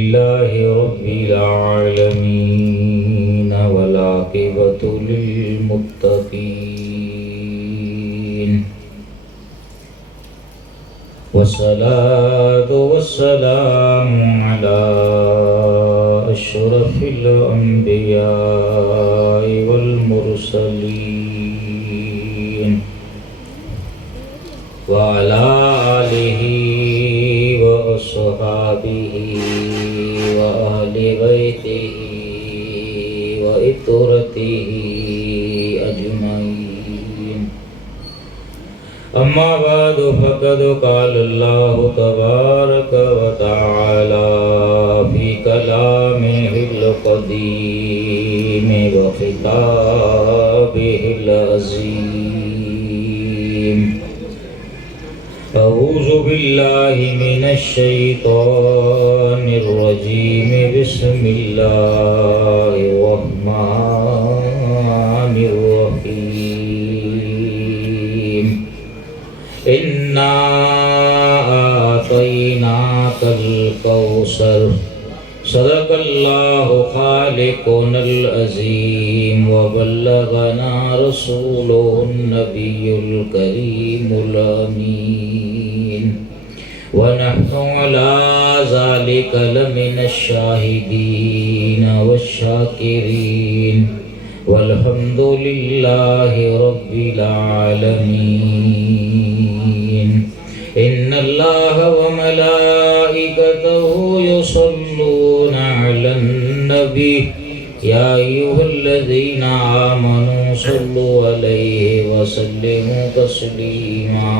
لله رب العالمين والعاقبة للمتقين والصلاة والسلام على أشرف الأنبياء والمرسلين وعلى آله وأصحابه وأهل بيته وإترته أجمعين. أما بعد فقد قال الله تبارك وتعالى في كلامه القديم وخطابه العظيم: أعوذ بالله من الشيطان الرجيم. بسم الله الرحمن الرحيم. إنا أعطيناك الكوثر. صدق الله خالقنا العظيم وبلغنا رسوله النبي الكريم الأمين ونحن على ذلك لمن الشاهدين والشاكرين والحمد لله رب العالمين. إن الله وملائكته يصلون على النبي يا أيها الذين آمنوا صلوا عليه وسلموا تسليما.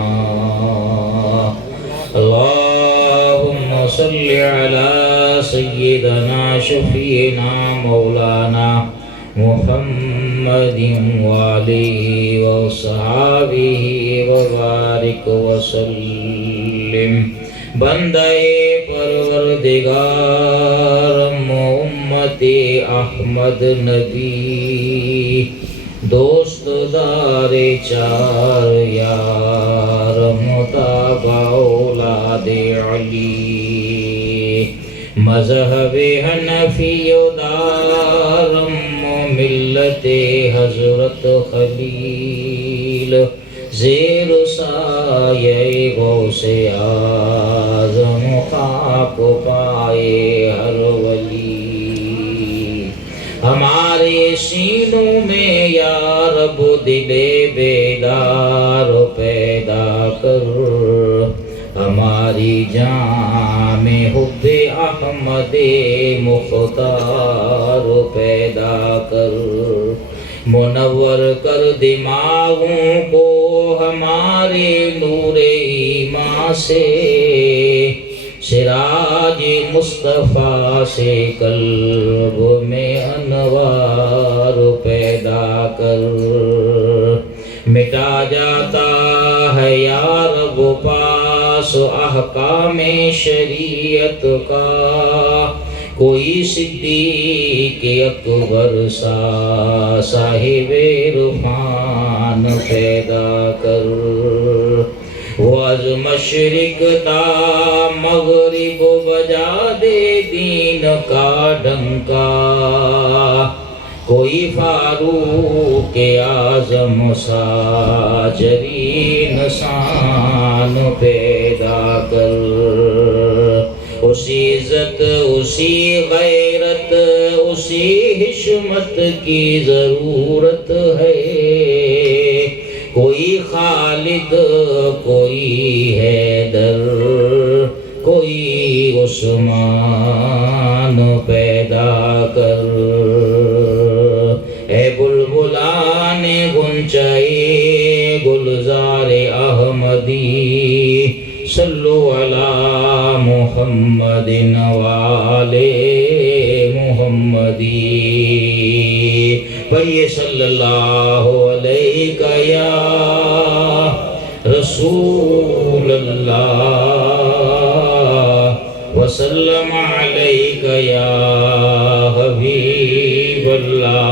اللهم صل على سيدنا شفيعنا مولانا محمد وآله وصحابه وبارك وسلم. بندے پروردگار امت احمد نبی دوست دار چار یار متابع اولاد علی مذہب حنفی دارم ملت حضرت خلیل زیر سایہ غوث اعظم خاک پائے ہر ولی. ہمارے سینوں میں یا رب دل بیدار پیدا کر. ہماری جان میں حب احمد مختار پیدا کر. منور کر دماغوں کو ہمارے نور ایمان سے. سراج مصطفیٰ سے قلب میں انوار پیدا کر. مٹا جاتا ہے یا رب پاس احکام شریعت کا. کوئی صدیق اکبر سا صاحب عرفان پیدا کر. وہ از مشرق تا مغرب بجا دے دین کا ڈنکا. کوئی فاروق اعظم سا جرین انسان پیدا کر. اسی عزت اسی غیرت اسی حشمت کی ضرورت ہے. کوئی خالد کوئی حیدر کوئی عثمان پیدا کر. اے بلبلان گنچائے گلزار احمدی صلو علی محمد وآلِ محمدی. پڑھیے صلی اللہ علیہ یا رسول اللہ وسلم علیک یا حبیب اللہ.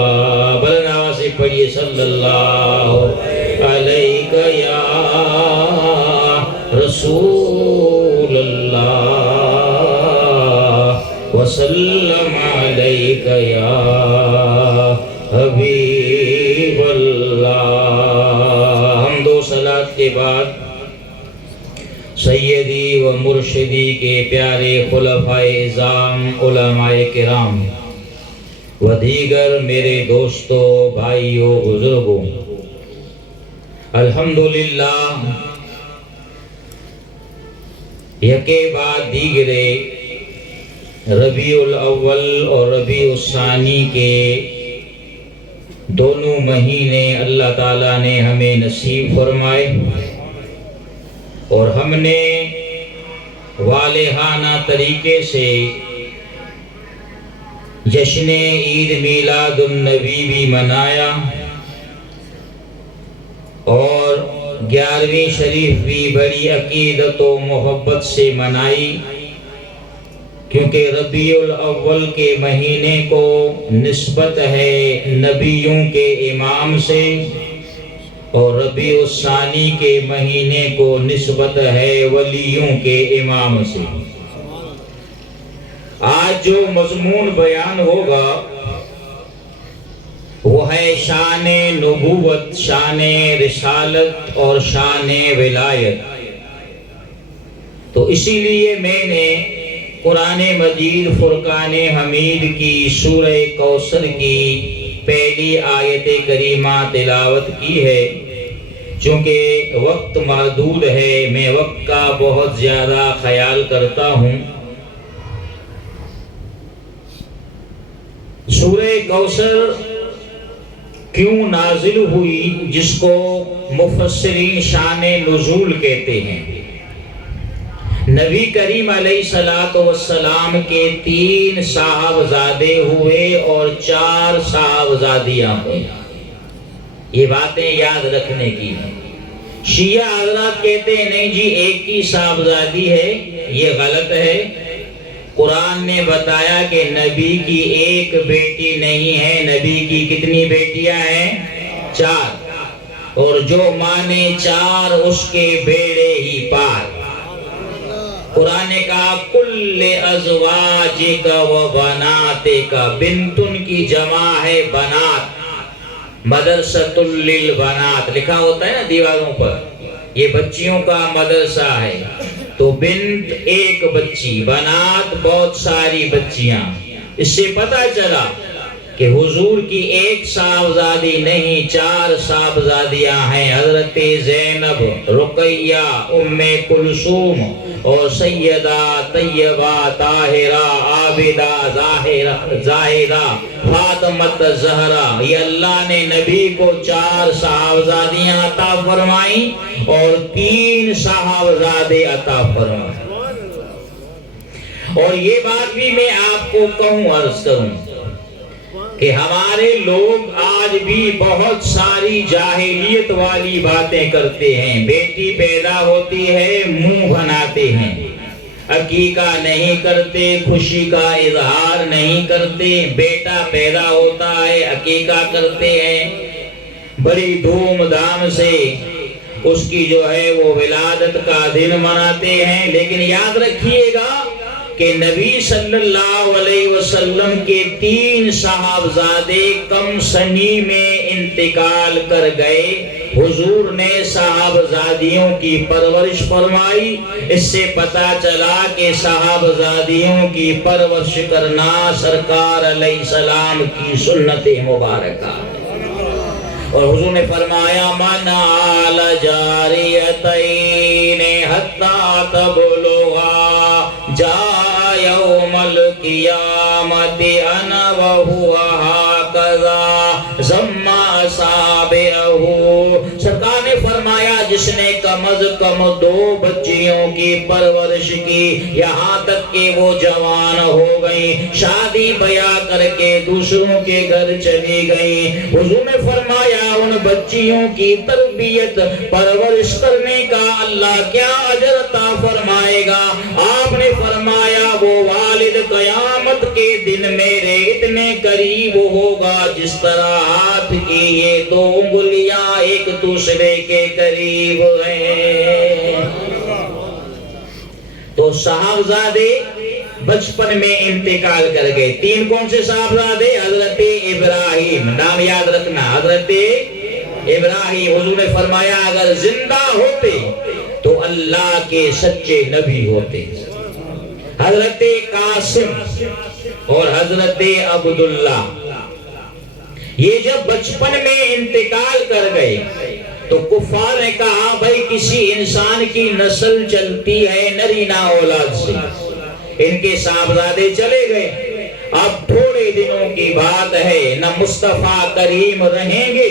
بلند آواز سے پڑھیے صلی اللہ علیک یا رسول اللہ وسلم علیک یا حبیب اللہ۔ حمد و صلات کے بعد سیدی و مرشدی کے پیارے خلفائے اعظام، علماء کرام و دیگر میرے دوستوں، بھائیوں، بزرگوں، الحمدللہ یکے بعد دیگرے ربیع الاول اور ربیع الثانی کے دونوں مہینے اللہ تعالیٰ نے ہمیں نصیب فرمائے، اور ہم نے والہانہ طریقے سے جشن عید میلاد النبی بھی منایا، اور 11ویں شریف بھی بڑی عقیدت و محبت سے منائی، کیونکہ ربیع الاول کے مہینے کو نسبت ہے نبیوں کے امام سے، اور ربیع الثانی کے مہینے کو نسبت ہے ولیوں کے امام سے۔ آج جو مضمون بیان ہوگا وہ ہے شان نبوت، شان رسالت اور شان ولایت۔ تو اسی لیے میں نے قرآن مجید فرقان حمید کی سورہ کوثر کی پہلی آیت کریمہ تلاوت کی ہے۔ چونکہ وقت محدود ہے، میں وقت کا بہت زیادہ خیال کرتا ہوں۔ سورہ کوثر کیوں نازل ہوئی، جس کو مفسرین شان نزول کہتے ہیں؟ نبی کریم علیہ السلام کے 3 صاحبزادے ہوئے اور 4 صاحبزادیاں ہوئیں۔ یہ باتیں یاد رکھنے کی ہیں۔ شیعہ حضرات کہتے ہیں نہیں جی ایک ہی صاحبزادی ہے، یہ غلط ہے۔ قرآن نے بتایا کہ نبی کی ایک بیٹی نہیں ہے، نبی کی کتنی بیٹیاں ہیں؟ 4۔ اور جو مانے 4 اس کے بیڑے ہی پار۔ قرآن نے کہا کل ازواجک و بناتک، بنتن کی جمع ہے بنات، مدرسۃ للبنات لکھا ہوتا ہے نا دیواروں پر، یہ بچیوں کا مدرسہ ہے۔ تو بنت ایک بچی، بنات بہت ساری بچیاں۔ اس سے پتہ چلا کہ حضور کی ایک صاحبزادی نہیں، 4 صاحبزادیاں ہیں، حضرت زینب، رقیہ، ام کلثوم اور سیدہ طیبہ طاہرہ عابدہ زاہدہ فاطمہ زہرا۔ یہ اللہ نے نبی کو 4 صاحبزادیاں عطا فرمائیں اور 3 صاحبزادے عطا فرمائیں۔ اور یہ بات بھی میں آپ کو کہوں، عرض کروں کہ ہمارے لوگ آج بھی بہت ساری جاہلیت والی باتیں کرتے ہیں۔ بیٹی پیدا ہوتی ہے منہ بناتے ہیں، عقیقہ نہیں کرتے، خوشی کا اظہار نہیں کرتے۔ بیٹا پیدا ہوتا ہے عقیقہ کرتے ہیں، بڑی دھوم دھام سے اس کی جو ہے وہ ولادت کا دن مناتے ہیں۔ لیکن یاد رکھیے گا کہ نبی صلی اللہ علیہ وسلم کے 3 صاحبزادے کم سنی میں انتقال کر گئے۔ حضور نے صاحبزادیوں کی پرورش فرمائی۔ اس سے پتہ چلا کہ صاحبزادیوں کی پرورش کرنا سرکار علیہ السلام کی سنت مبارکہ۔ اور حضور نے فرمایا من آل جاریتین حتی تبلغا جا یوم القیامت انا وہو ہاکذا ضم اصابعہ۔ سرکار نے فرمایا جس نے کم از کم 2 بچیوں کی پرورش کی، یہاں تک کہ وہ جوان ہو گئیں، شادی بیاہ کر کے دوسروں کے گھر چلی گئیں، حضور نے فرمایا ان بچیوں کی تربیت پرورش کرنے کا اللہ کیا اجر عطا فرمائے گا؟ آپ نے فرمایا وہ والد قیامت کے دن میرے اتنے قریب ہوگا جس طرح ہاتھ کی یہ 2 انگلیاں ایک دوسرے کے قریب ہیں۔ تو صاحبزادے بچپن میں انتقال کر گئے. 3 کون سے صاحبزادے؟ حضرت ابراہیم. نام یاد رکھنا، حضرت ابراہیم. حضور نے فرمایا اگر زندہ ہوتے تو اللہ کے سچے نبی ہوتے. حضرت قاسم اور حضرت عبداللہ یہ جب بچپن میں انتقال کر گئے تو کفار نے کہا بھائی کسی انسان کی نسل چلتی ہے نرینہ اولاد سے. ان کے صاحبزادے چلے گئے. اب تھوڑے دنوں کی بات ہے، نہ مصطفیٰ کریم رہیں گے،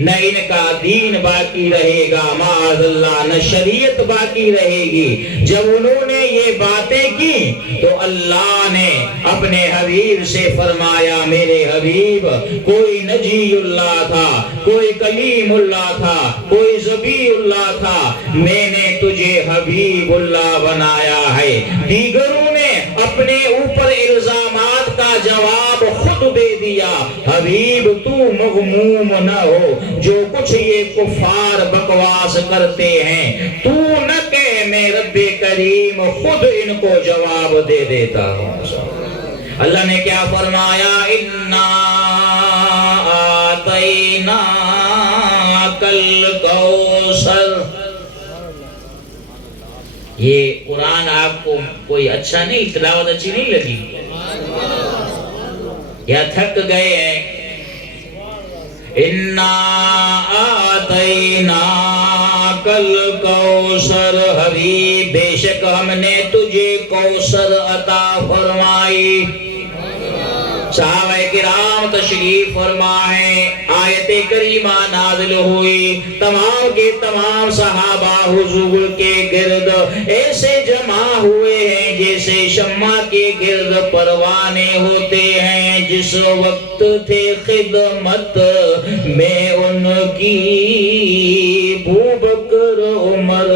نہ ان کا دین باقی رہے گا، معاذ اللہ، نہ شریعت باقی رہے گی. جب انہوں نے یہ باتیں کی تو اللہ نے اپنے حبیب سے فرمایا میرے حبیب کوئی نجی اللہ تھا، کوئی کلیم اللہ تھا، کوئی ذبیح اللہ تھا، میں نے تجھے حبیب اللہ بنایا ہے. دیگروں نے اپنے اوپر الزامات کا جواب خود دے دیا. حبیب تو مغموم نہ ہو، جو کچھ یہ کفار بکواس کرتے ہیں تو نہ کہ میں رب کریم خود ان کو جواب دے دیتا ہوں. اللہ نے کیا فرمایا؟ اِنَّا آتَيْنَاكَ الْكَوْثَرَ. یہ قرآن آپ کو کوئی اچھا نہیں، تلاوت اچھی نہیں لگی یا تھک گئے ہیں؟ اِنَّا آتَيْنَاكَ الْكَوْثَرَ. حبیب بے شک ہم نے تجھے کوثر عطا فرمائی. صحابہ کرام تشریف فرما ہے، آیت کریمہ نازل ہوئی، تمام کے تمام صحابہ حضور کے گرد ایسے جمع ہوئے ہیں جیسے شمع کے گرد پروانے ہوتے ہیں. جس وقت تھے خدمت میں ان کی ابوبکر، عمر،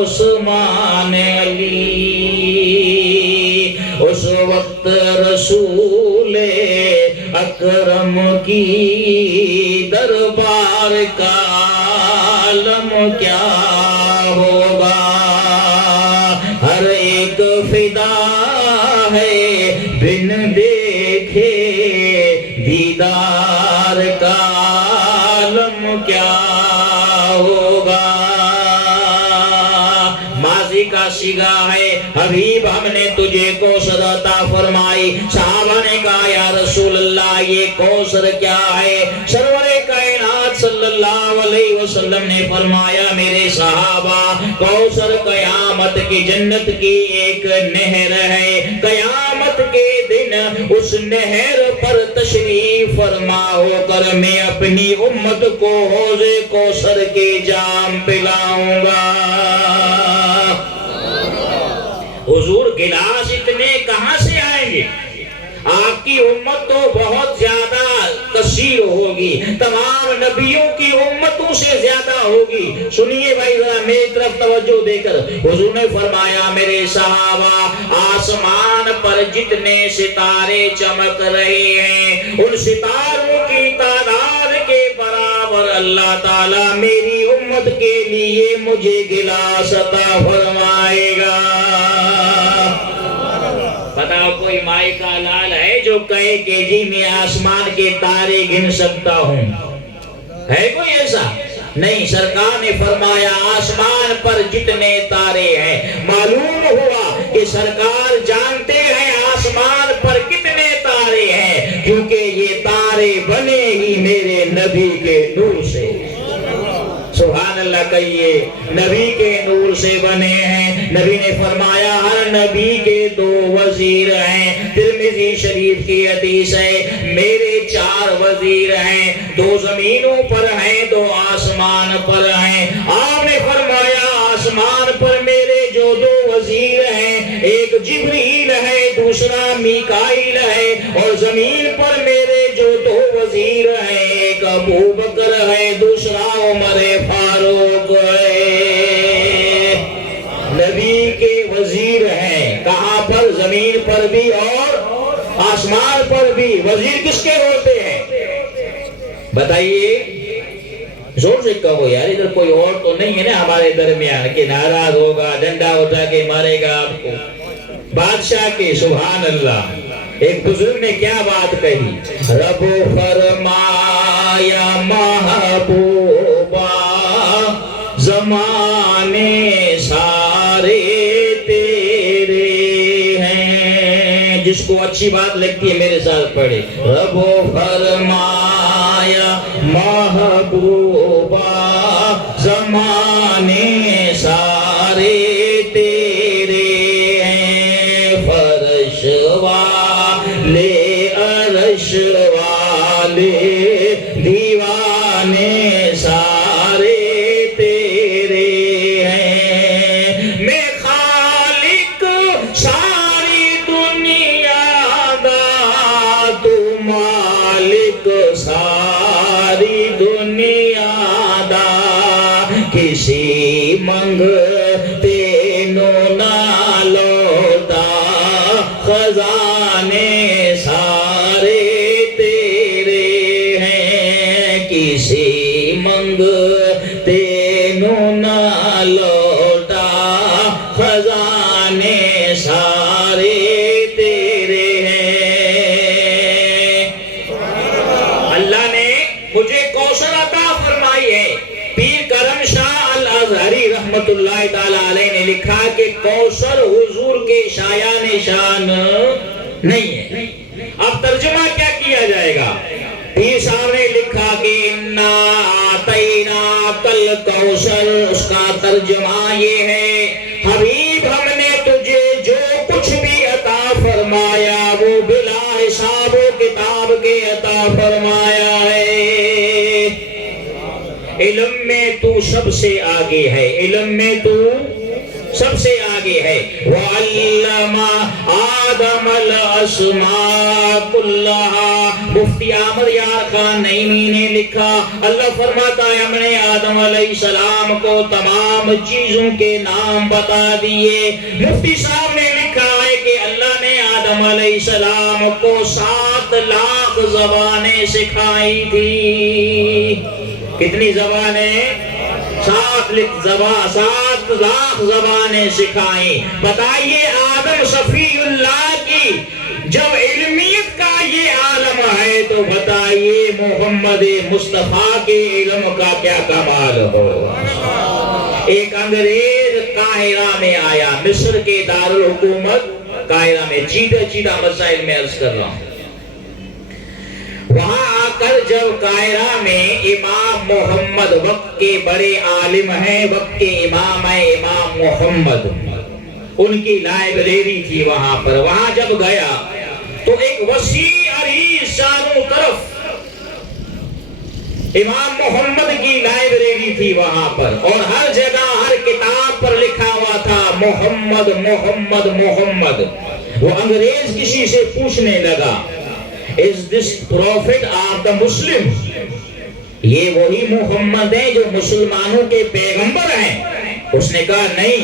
عثمان، علی، اس وقت رسول اکرم کی دربار کا عالم کیا ہوگا. ہر ایک فدا ہے بن دیکھے دیدار کا عالم کیا ہوگا. ماضی کا صیغہ ہے، حبیب ہم نے تجھے کوثر عطا فرمائی. صحابہ نے کہا یا رسول اللہ یہ کوثر کیا ہے؟ سرور کائنات صلی اللہ علیہ وسلم نے فرمایا میرے صحابہ کوثر قیامت کی جنت کی ایک نہر ہے. قیامت کے دن اس نہر پر تشریف فرما ہو کر میں اپنی امت کو حوض کوثر کے جام پلاؤں گا. حضور گلاس اتنے کہاں سے آئیں گے؟ آپ کی امت تو بہت زیادہ کثیر ہوگی، تمام نبیوں کی امتوں سے زیادہ ہوگی. سنیے بھائی ذرا میری طرف توجہ دے کر. حضور نے فرمایا میرے صحابہ آسمان پر جتنے ستارے چمک رہے ہیں ان ستاروں کی تعداد کے برابر اللہ تعالیٰ میری امت کے لیے مجھے گلاس عطا فرمائے گا. بتاؤ کوئی مائی کا لال ہے جو کہے کہ جی میں آسمان کے تارے گن سکتا ہوں؟ ہے کوئی ایسا؟ نہیں. سرکار نے فرمایا آسمان پر جتنے تارے ہیں. معلوم ہوا کہ سرکار جانتے ہیں آسمان پر کتنے تارے ہیں، کیونکہ یہ تارے بنے ہی میرے نبی کے نور سے. سبحان اللہ کہیے، نبی کے نور سے بنے ہیں. نبی نے فرمایا ہر نبی کے 2 وزیر ہیں. ترمذی شریف کی حدیث ہے میرے 4 وزیر ہیں، 2 زمینوں پر ہیں، 2 آسمان پر ہیں. آپ نے فرمایا آسمان پر میرے جو 2 وزیر ہیں ایک جبریل ہے، دوسرا میکائیل ہے، اور زمین پر میرے جو 2 وزیر ہیں ایک ابوبکر ہے، دوسرا عمر فاروق ہے. نبی کے وزیر ہیں کہاں پر؟ زمین پر بھی اور آسمان پر بھی. وزیر کس کے ہوتے ہیں بتائیے؟ زور سے کہو یار، ادھر کوئی اور تو نہیں ہے نا ہمارے درمیان کہ ناراض ہوگا ڈنڈا اٹھا کے مارے گا آپ کو. بادشاہ کے، سبحان اللہ۔ ایک بزرگ نے کیا بات کہی، رب فرمایا محبوبہ زمانے سارے تیرے ہیں۔ جس کو اچھی بات لگتی ہے میرے ساتھ پڑھے، رب فرمایا محبوبہ زمانے سارے تیرے ہیں، فرش والے عرش والے دیوانے سارے تیرے ہیں، میں خالق ساری دنیا دا، تو مالک ساری دنیا دا، کسی منگتے نو نہ لوٹا، خزانے سارے تیرے ہیں، کسی منگتے نو نہ لوٹا، خزانے سارے تیرے ہیں۔ اللہ نے مجھے کوثر عطا فرمائی ہے۔ پیر کرم شاہ الازہری رحمت اللہ تعالیٰ علیہ نے لکھا کہ کوثر حضور کے شایان شان نہیں ہے۔ اب ترجمہ کیا کیا جائے گا؟ پیر صاحب نے لکھا کہ اِنَّا أَعْطَيْنَاكَ الْكَوْثَرَ، اس کا ترجمہ یہ ہے، حبیب ہم نے تجھے جو کچھ بھی عطا فرمایا وہ بلا حساب و کتاب کے عطا فرمایا ہے۔ علم میں تو سب سے آگے ہے، علم میں تو سب سے آگے ہے۔ وَعَلَّمَ آدَمَ الْأَسْمَاءَ كُلَّهَا، مفتی احمد یار خان نعیمی نے لکھا، اللہ فرماتا ہے ہم نے آدم علیہ السلام کو تمام چیزوں کے نام بتا دیے۔ مفتی صاحب نے لکھا ہے کہ اللہ نے آدم علیہ السلام کو 7 لاکھ زبانیں سکھائی تھی۔ کتنی زبانیں؟ 7 لاکھ زبانیں سکھائیں۔ بتائیے آدم صفی اللہ کی جب علمیت کا یہ عالم ہے تو بتائیے محمد مصطفیٰ کے علم کا کیا کمال ہو۔ ایک انگریز قاہرہ میں آیا، مصر کے دارالحکومت قاہرہ میں، چیدہ مسائل میں عرض کر رہا ہوں۔ وہاں آ کر جب قاہرہ میں امام محمد، وقت کے بڑے عالم ہیں، وقت کے امام ہیں امام محمد، ان کی لائبریری تھی وہاں پر۔ وہاں جب گیا تو ایک وسیع عریض چاروں طرف امام محمد کی لائبریری تھی وہاں پر، اور ہر جگہ ہر کتاب پر لکھا ہوا تھا محمد محمد محمد۔ وہ انگریز کسی سے پوچھنے لگا، Is this prophet of the Muslim؟ یہ وہی محمد ہیں جو مسلمانوں کے پیغمبر ہیں؟ اس نے کہا نہیں،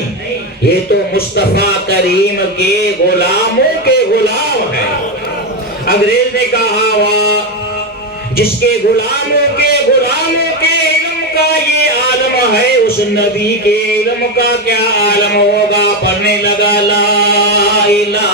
یہ تو مصطفیٰ کریم کے غلاموں کے غلام ہیں۔ انگریز نے کہا واہ، جس کے غلاموں کے علم کا یہ عالم ہے، اس نبی کے علم کا کیا عالم ہوگا؟ پڑھنے لگا لا الہ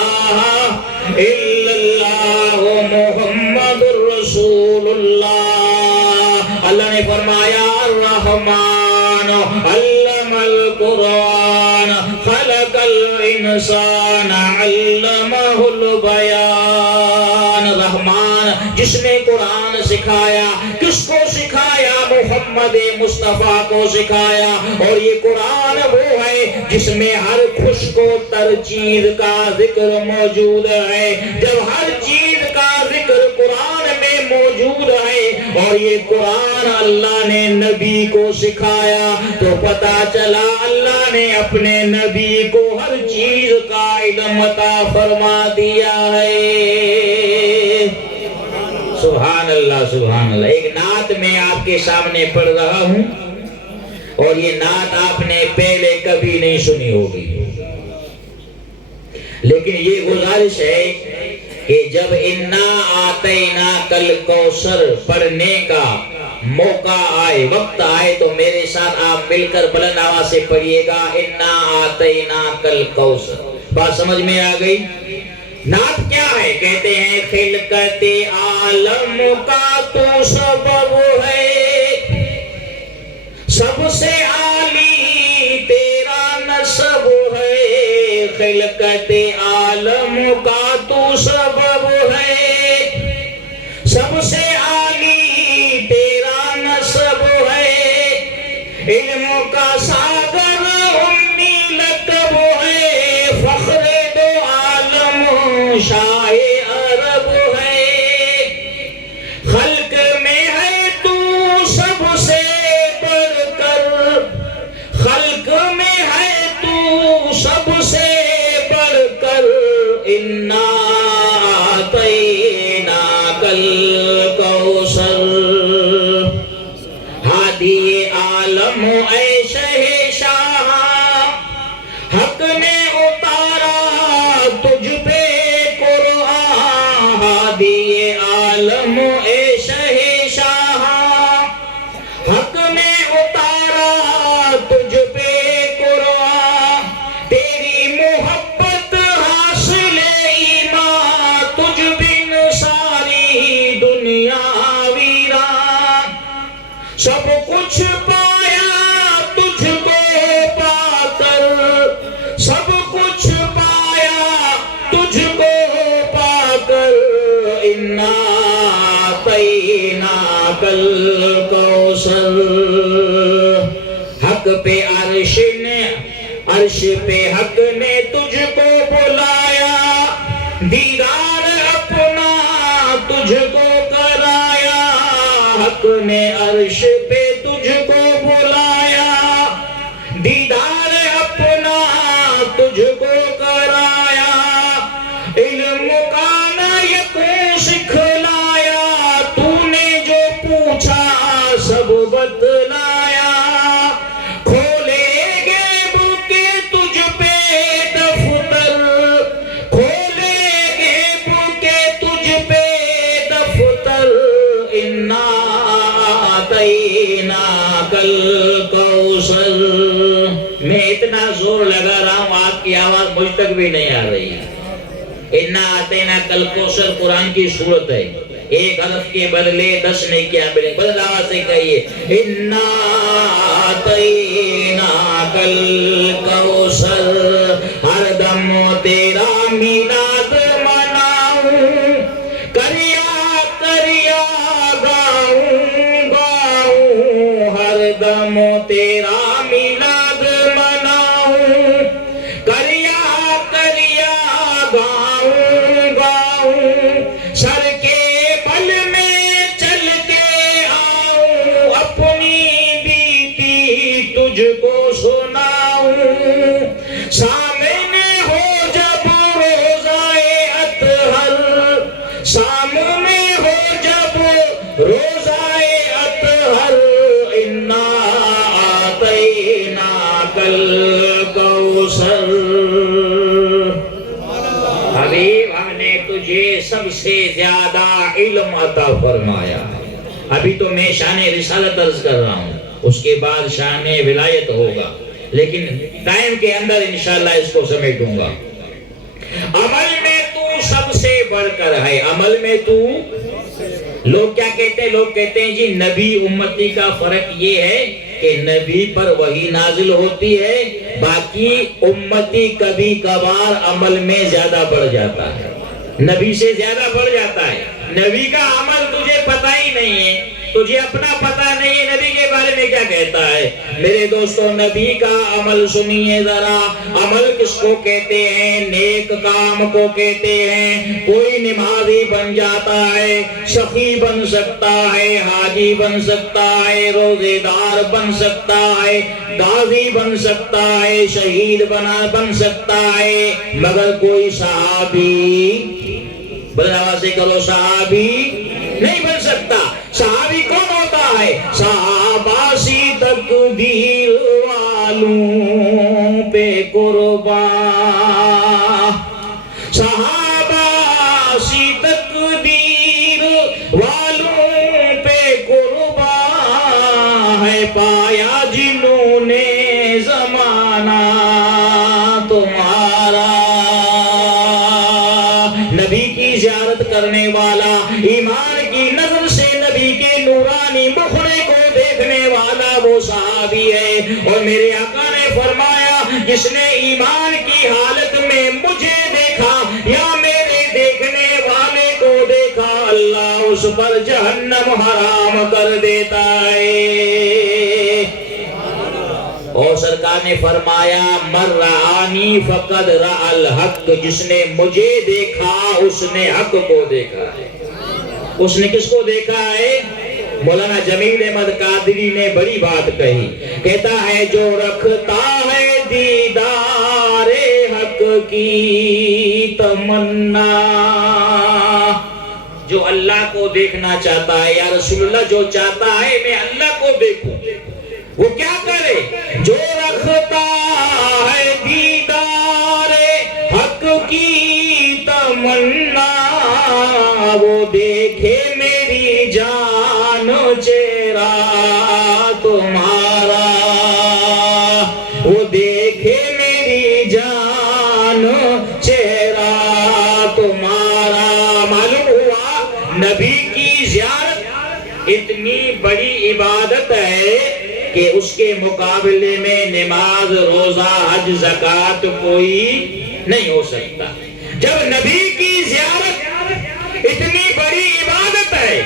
الا اللہ محمد الرسول اللہ۔ اللہ نے فرمایا الرحمن علم القرآن خلق الانسان علمہ البیان۔ رحمان جس نے قرآن سکھایا، کس کو سکھایا؟ محمد مصطفیٰ کو سکھایا۔ اور یہ قرآن وہ ہے جس میں ہر خشک و تر چیز کا ذکر موجود ہے۔ جب ہر چیز کا ذکر قرآن میں موجود ہے اور یہ قرآن اللہ نے نبی کو سکھایا تو پتہ چلا اللہ نے اپنے نبی کو ہر چیز کا علم عطا فرما دیا ہے۔ سبحان اللہ سبحان اللہ۔ ایک نعت میں آپ کے سامنے پڑھ رہا ہوں اور یہ نعت آپ نے پہلے کبھی نہیں سنی ہوگی، لیکن یہ گزارش ہے کہ جب انا آتیناک الکوثر پڑھنے کا موقع آئے، وقت آئے، تو میرے ساتھ آپ مل کر بلند آواز سے پڑھیے گا، انا آتیناک الکوثر۔ بات سمجھ میں آ گئی؟ نعت کیا ہے؟ کہتے ہیں خلقت عالم کا تو سبب ہے، سب سے عالی تیرا نسب ہے، خلقت عالم کا تو سبب ہے، سب سے عالی تیرا نسب ہے، علم کا ساگر امی لقب ہے، فخر دو عالم شاہ عرب ہے، خلق میں ہے تو سب سے بڑھ کر، خلق میں ہے تو سب سے بڑھ کر، انا اعطیناک الکوثر، ہادی عالم اے شہنشاہ، حق نے اتارا تجھ پہ قرآن، ہادی عالم اے شہنشاہ، حق نے اتارا تجھ پہ قرآن، تیری محبت حاصل ایمان، تجھ بن ساری دنیا ویران، سب کچھ پایا تجھ کو پا کر، سب کچھ پایا تجھ کو پا کر، انا اعطیناک الکوثر، حق پہ عرش نے، عرش پہ حق نے تجھ کو بلایا، دیدار اپنا تجھ کو کرایا، حق نے عرش پہ تجھ کو بلایا، دیدار اپنا تجھ کو کرایا، علم کا نہ یکوں سکھلایا، تو نے جو پوچھا سب بتلایا، کھولے غیب کے تجھ پہ دفتر، کھولے غیب کے تجھ پہ دفتر، انا اعطیناک الکوثر۔ میں اتنا زور لگا رہا ہوں، آپ کی آواز مجھ تک بھی نہیں آ رہی ہے۔ انا اعطیناک الکوثر قرآن کی سورت ہے، ایک حرف کے بدلے 10 نیکیاں ملیں، بدل آواز سے کہیے انا اعطیناک الکوثر، ہر دم تیرا میلاد مناؤں، کریا کریا گاؤں گاؤں، ہر دم تیرا میلاد مناؤں، کریا کریا گاؤں گاؤں، سر کے بل میں چل کے آؤں، اپنی بیتی تجھ کو سناؤں، سامنے ہو جب روزائے اطہر، سامنے ہو جب روزائے اطہر، انا اعطیناک الکوثر۔ حبیب ہم نے تجھے سب سے زیادہ علم عطا فرمایا۔ ابھی تو میں شان رسالت عرض کر رہا ہوں، اس کے بعد شان ولایت ہوگا، لیکن ٹائم کے اندر انشاءاللہ اس کو سمیٹوں گا۔ عمل میں تو سب سے بڑھ کر ہے، عمل میں تو، لوگ کیا کہتے ہیں؟ لوگ کہتے ہیں جی نبی امتی کا فرق یہ ہے کہ نبی پر وحی نازل ہوتی ہے، باقی امتی کبھی کبھار عمل میں زیادہ بڑھ جاتا ہے، نبی سے زیادہ بڑھ جاتا ہے۔ نبی کا عمل تجھے پتہ ہی نہیں ہے، تجھے اپنا پتہ نہیں ہے نبی کے بارے میں کیا کہتا ہے۔ میرے دوستو نبی کا عمل سنیے ذرا، عمل کس کو کہتے ہیں؟ نیک کام کو کہتے ہیں۔ کوئی نمازی بن جاتا ہے، سخی بن سکتا ہے، حاجی بن سکتا ہے، روزے دار بن سکتا ہے، غازی بن سکتا ہے، شہید بن سکتا ہے، مگر کوئی صحابی، بلند آواز سے کہو صحابی نہیں بن سکتا۔ صحابی کون ہوتا ہے؟ صحابہ سی تقدیر والوں پہ قربان، صحابہ سی تقدیر والوں پہ قربان ہے، پایا جنہوں نے زمانہ تمہارا کرنے والا، ایمان کی نظر سے نبی کے نورانی مخڑے کو دیکھنے والا وہ صحابی ہے۔ اور میرے آقا نے فرمایا جس نے ایمان کی حالت میں مجھے دیکھا یا میرے دیکھنے والے کو دیکھا، اللہ اس پر جہنم حرام کر دیتا ہے۔ اور سرکار نے فرمایا من رآنی فقد رأى الحق، جس نے مجھے دیکھا اس نے حق کو دیکھا ہے۔ اس نے کس کو دیکھا ہے؟ مولانا جمیل احمد قادری نے بڑی بات کہی، کہتا ہے جو رکھتا ہے دیدار حق کی تمنا، جو اللہ کو دیکھنا چاہتا ہے، یا رسول اللہ جو چاہتا ہے میں اللہ کو دیکھوں، وہ کیا کرے؟ جو رکھتا ہے دیدار حق کی تمنا، وہ دیکھے میری جان چہرہ تمہارا، وہ دیکھے میری جان چہرہ تمہارا۔ معلوم ہوا نبی کی زیارت اتنی بڑی عبادت ہے کہ اس کے مقابلے میں نماز، روزہ، حج، زکوٰۃ کوئی نہیں ہو سکتا۔ جب نبی کی زیارت اتنی بڑی عبادت ہے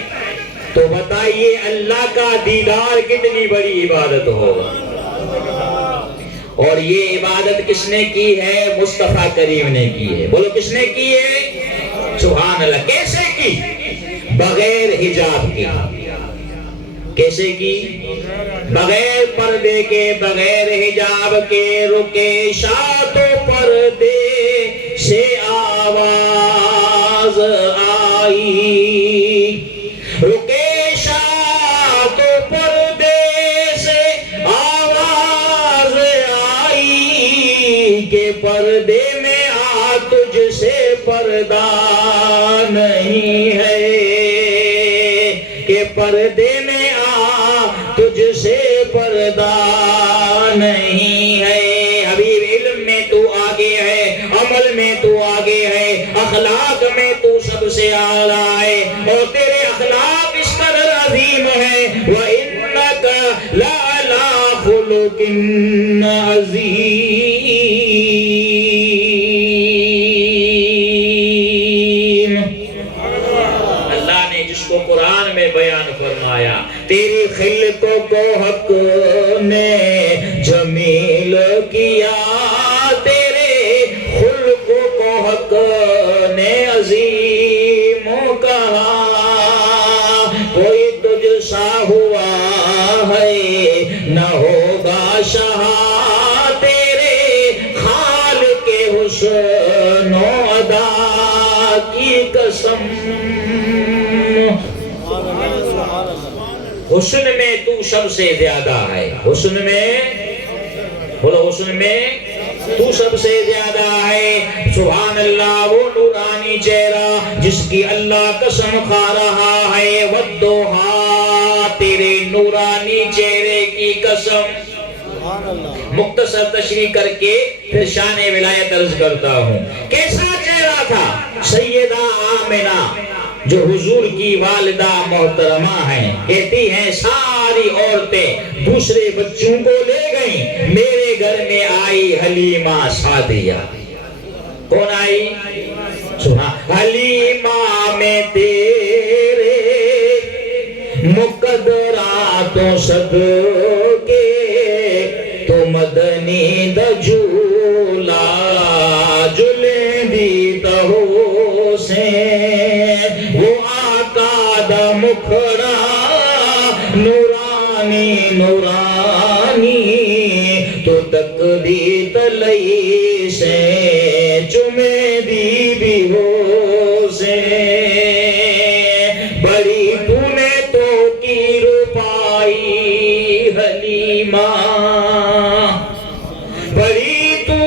تو بتائیے اللہ کا دیدار کتنی بڑی عبادت ہوگا۔ اور یہ عبادت کس نے کی ہے؟ مصطفیٰ کریم نے کی ہے۔ بولو کس نے کی ہے؟ سبحان اللہ۔ کیسے کی؟ بغیر حجاب کی۔ کیسے کی؟ بغیر پردے کے، بغیر حجاب کے، رکے شاہ تو پردے سے آواز آئی، رکے شاہ تو پردے سے آواز آئی کہ پردے میں آ تجھ سے پردہ نہیں ہے، کہ پردے میں آ تجھ سے پردہ نہیں ہے۔ حبیب علم میں تو آگے ہے، عمل میں تو آگے ہے، اخلاق میں تو سب سے اعلیٰ ہے، اور تیرے اخلاق اس قدر عظیم ہے۔ وَإِنَّكَ لَعَلَىٰ خُلُقٍ عَظِيمٍ۔ اللہ نے جس کو قرآن میں بیان فرمایا، تیری خلقوں کو حق نے جمیل کیا، تیرے خلقوں کو حق نے عظیم کہا، کوئی تجھ سا ہوا ہے نہ ہوگا شہا، تیرے خالق حسن و ادا کی قسم۔ حسن میں تو سب سے زیادہ ہے، حسن میں، بولو حسن میں تو سب سے زیادہ ہے۔ سبحان اللہ۔ وہ نورانی چہرہ جس کی اللہ قسم کھا رہا ہے، والضحیٰ، تیرے نورانی چہرے کی قسم۔ مختصر تشریح کر کے پھر شان ولایت عرض کرتا ہوں۔ کیسا چہرہ تھا؟ سیدہ آمنہ جو حضور کی والدہ محترمہ ہیں، کہتی ہیں ساری عورتیں دوسرے بچوں کو لے گئیں، میرے گھر میں آئی حلیمہ سعدیہ۔ کون آئی؟ سنا حلیمہ میں تیرے مقدراتوں صدقے تو مدنی دا جھولا جلیں دی تہو سے، وہ آقا دا مکھڑا نورانی نورانی، تو تک دی تلئی سے چمے دی بھی ہو سے، بڑی تو نے تو کی روپائی حلیمہ، بڑی تو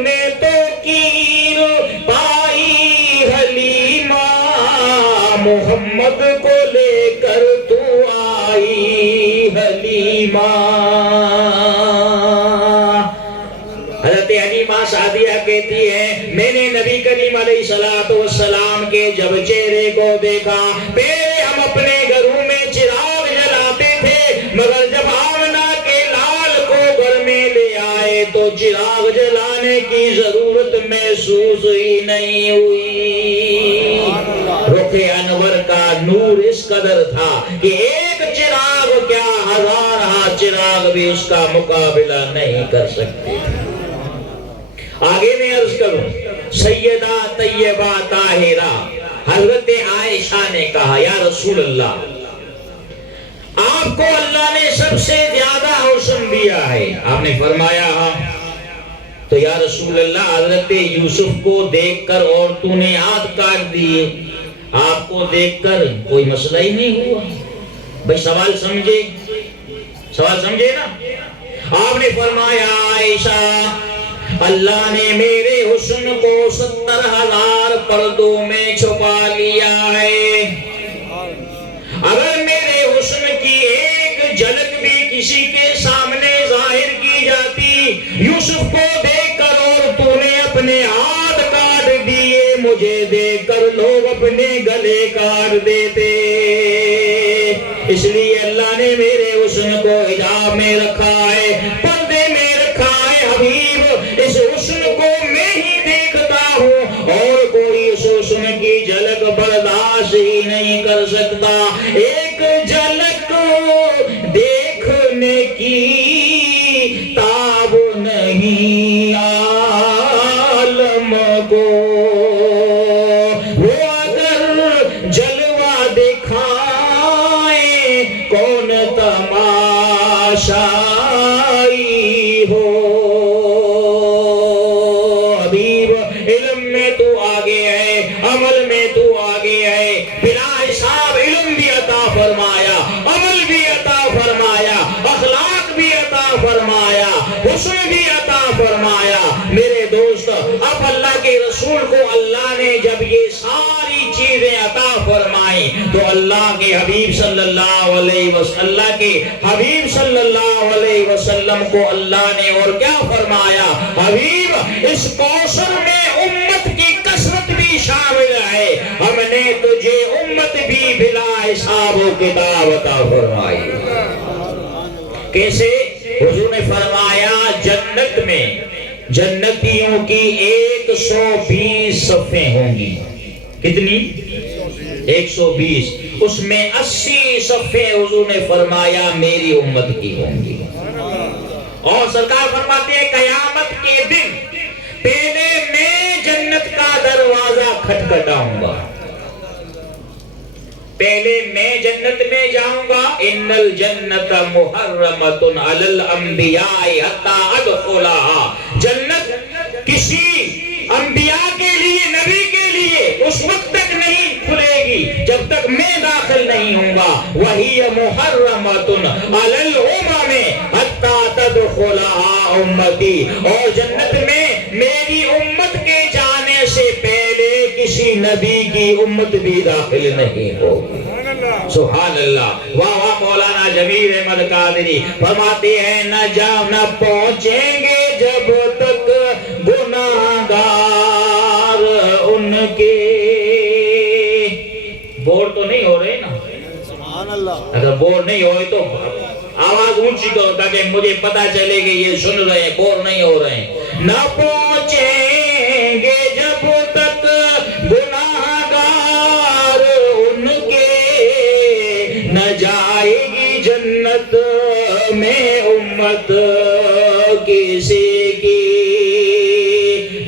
نے تو کی روپائی حلیمہ، محمد کو لے کر تو آئی حلیمہ۔ حضرت حلیمہ سعدیہ کہتی ہے میں نے نبی کریم علیہ السلام کے جب چہرے کو دیکھا، پہلے ہم اپنے گھروں میں چراغ جلاتے تھے، مگر جب آمنہ کے لال کو گھر میں لے آئے تو چراغ جلانے کی ضرورت محسوس ہی نہیں ہوئی۔ رخ انور کا نور اس قدر تھا کہ ایک چراغ کیا ہزارہ چراغ بھی اس کا مقابلہ نہیں کر سکتے۔ آگے میں عرض کروں، سیدہ طیبہ طاہرہ حضرت عائشہ نے کہا یا رسول اللہ، آپ کو اللہ نے سب سے زیادہ حسن دیا ہے۔ آپ نے فرمایا ہاں۔ تو یا رسول اللہ حضرت یوسف کو دیکھ کر عورتوں نے ہاتھ کاٹ دیے، آپ کو دیکھ کر کوئی مسئلہ ہی نہیں ہوا؟ بھئی سوال سمجھے نا؟ آپ نے فرمایا عائشہ، اللہ نے میرے حسن کو 70,000 پردوں میں چھپا لیا ہے۔ اگر میرے حسن کی ایک جھلک بھی کسی کے سامنے ظاہر کی جاتی، یوسف کو دیکھ کر عورتوں نے اپنے ہاتھ کاٹ دیے، مجھے دیکھ کر لوگ اپنے گلے کاٹ دیتے۔ اس لیے اللہ نے میرے حسن کو حجاب میں رکھا ہے، پردے میں رکھا ہے۔ حبیب، اس حسن کو میں ہی دیکھتا ہوں، اور کوئی اس حسن کی جھلک برداشت ہی نہیں کر سکتا۔ ایک جھلک دیکھنے کی تاب نہیں عالم کو، وہ اگر جلوہ دکھائے کون تماشائی ہو۔ حبیب، علم میں تو آگے ہے، عمل میں تو آگے ہے، بلا حساب علم بھی عطا فرمایا، عمل بھی عطا فرمایا، اخلاق بھی عطا فرمایا، حسن بھی عطا فرمایا۔ میرے دوست، اب اللہ کے رسول کو اللہ نے جب یہ ساری چیزیں عطا فرمائی تو اللہ کے حبیب صلی اللہ علیہ وسلم کو اللہ نے اور کیا فرمایا؟ حبیب، اس کوثر میں امت کی کثرت بھی شامل ہے، ہم نے تجھے امت بھی بلا حساب و کتاب عطا فرمائی۔ کیسے؟ حضور نے فرمایا جنت میں جنتیوں کی 120 صفیں ہوں گی۔ کتنی؟ 120۔ اس میں 80 صفیں حضور نے فرمایا میری امت کی ہوں گی۔ اور سرکار فرماتے ہیں قیامت کے دن پہلے میں جنت کا دروازہ کھٹکھٹاؤں گا، پہلے میں جنت میں جاؤں گا۔ ان الجنت محرمۃ علی الانبیاء حتی ادخلها، جنت کسی انبیاء کے لیے، نبی کے لیے اس وقت تک نہیں کھلے گی جب تک میں داخل نہیں ہوں گا۔ وہی محرمۃ علی الامم حتی تدخلها امتی، اور جنت میں میری امت کے جانے سے پہلے کسی نبی کی امت بھی داخل نہیں ہوگی۔ سبحان اللہ، واہ واہ۔ مولانا جمیل احمد قادری فرماتے ہیں نہ پہنچیں گے جب تک گناہگار ان کے۔ بور تو نہیں ہو رہے نا؟ سبحان اللہ۔ اگر بور نہیں ہوئے تو آواز اونچی کرو تاکہ مجھے پتا چلے کہ یہ سن رہے ہیں، بور نہیں ہو رہے ہیں۔ نہ پہنچیں گے جب تک گناہگار ان کے، نہ جائے گی جنت میں امت کسی کی،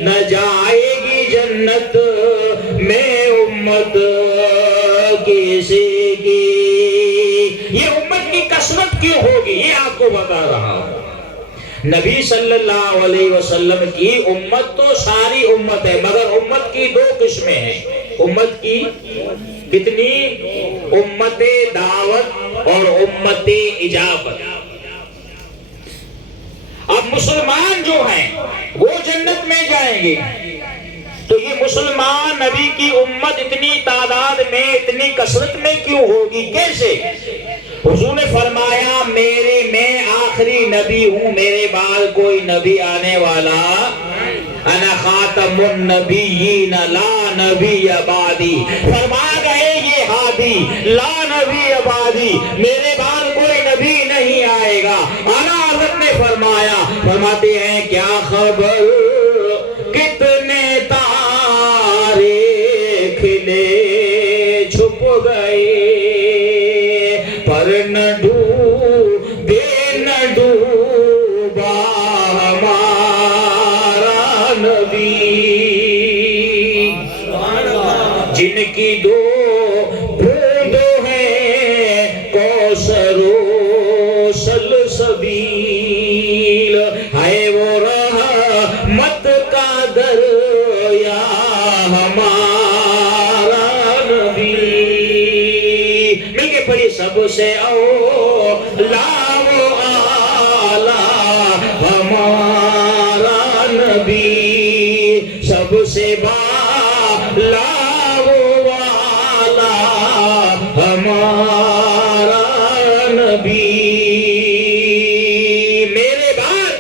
نہ جائے گی جنت میں امت کسی کی۔ یہ امت کی کثرت کیوں ہوگی یہ آپ کو بتا رہا ہوں۔ نبی صلی اللہ علیہ وسلم کی امت تو ساری امت ہے، مگر امت کی 2 قسمیں ہیں۔ امت کی کتنی؟ امت دعوت اور امت اجابت۔ اب مسلمان جو ہیں وہ جنت میں جائیں گے، تو یہ مسلمان نبی کی امت اتنی تعداد میں، اتنی کثرت میں کیوں ہوگی؟ کیسے؟ حضور نے فرمایا میں آخری نبی ہوں، میرے بعد کوئی نبی آنے والا، انا خاتم النبیین لا نبی بعدی، فرما گئے یہ ہادی لا نبی بعدی، میرے بعد کوئی نبی نہیں آئے گا۔ اعلیٰ حضرت نے فرماتے ہیں کیا خبر کتنے تارے کھلے چھپ گئے، پر نہ ڈوبے نہ ڈوبا ہمارا نبی، جن کی دو بوندوں ہیں کوثر و سلسبیل، ہے وہ رحمت کا دریا ہمارا نبی۔ مل کے پڑھی سب سے اولا و اعلیٰ ہمارا نبی، سب سے بالا و اعلیٰ ہمارا نبی۔ میرے بعد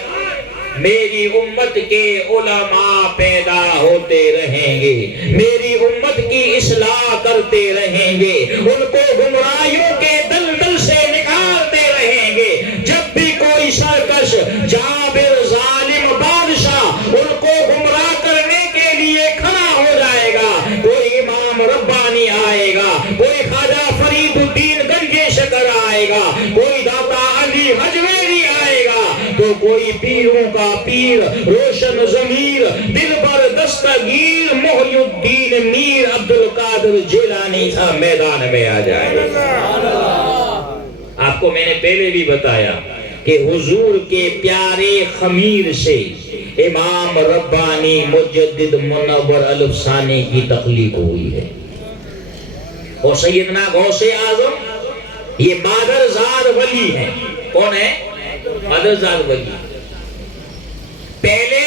میری امت کے علماء پیدا ہوتے رہیں گے، میری امت کی اصلاح کرتے رہیں گے، ان کو گمراہیوں کے دلدل سے نکالتے رہیں گے۔ جب بھی کوئی سرکش جابر ظالم بادشاہ ان کو گمراہ کرنے کے لیے کھڑا ہو جائے گا، کوئی امام ربانی آئے گا، کوئی خواجہ فرید الدین گنج شکر آئے گا، کوئی داتا علی حجویری آئے گا، تو کوئی پیروں کا پیر روشن ضمیر دلبر دستگیر محی الدین میر عبد القادر جیلانی صاحب میدان میں آ جائے گا۔ آپ کو میں نے پہلے بھی بتایا کہ حضور کے پیارے خمیر سے امام ربانی مجدد منور الافسانی کی تخلیق ہوئی ہے، اور سیدنا غوث اعظم یہ مادرزاد ولی ہیں۔ کون ہے؟ مادرزاد ولی۔ پہلے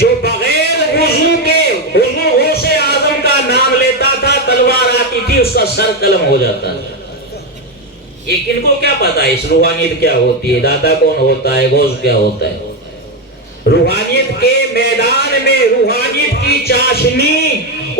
جو بغیر وضو کے حضور غوث اعظم کا نام لیتا تھا، تلوار آتی تھی اس کا سر قلم ہو جاتا تھا۔ یہ ان کو کیا پتا ہے اس روحانیت کیا ہوتی ہے، داتا کون ہوتا ہے، غوث کیا ہوتا ہے؟ روحانیت کے میدان میں روحانیت کی چاشنی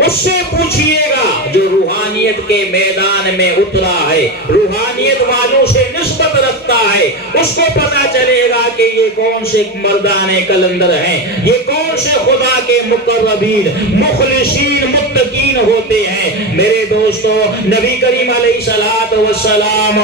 اس سے پوچھئے گا جو روحانیت کے میدان میں اترا ہے، روحانیت والوں سے نسبت رکھتا ہے، اس کو پتا چلے گا کہ یہ کون سے مردان کلندر ہیں، یہ کون سے خدا کے مقربین مخلصین متقین ہوتے ہیں۔ میرے دوستو، نبی کریم علیہ السلام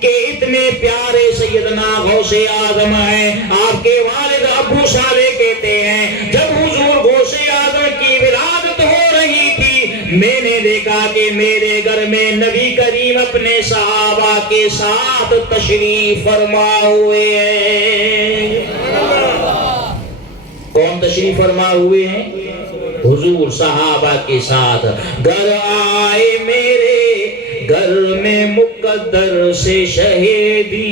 کے اتنے پیارے سیدنا غوث اعظم ہیں، آپ کے والد ابو صالح کہتے ہیں جب حضور غوث اعظم کی ولادت ہو رہی تھی، میں نے دیکھا کہ میرے گھر میں نبی کریم اپنے صحابہ کے ساتھ تشریف فرما ہوئے ہیں۔ کون تشریف فرما ہوئے ہیں؟ حضور صحابہ کے ساتھ۔ گھر آئے میرے گھر میں مقدر سے شہیدی،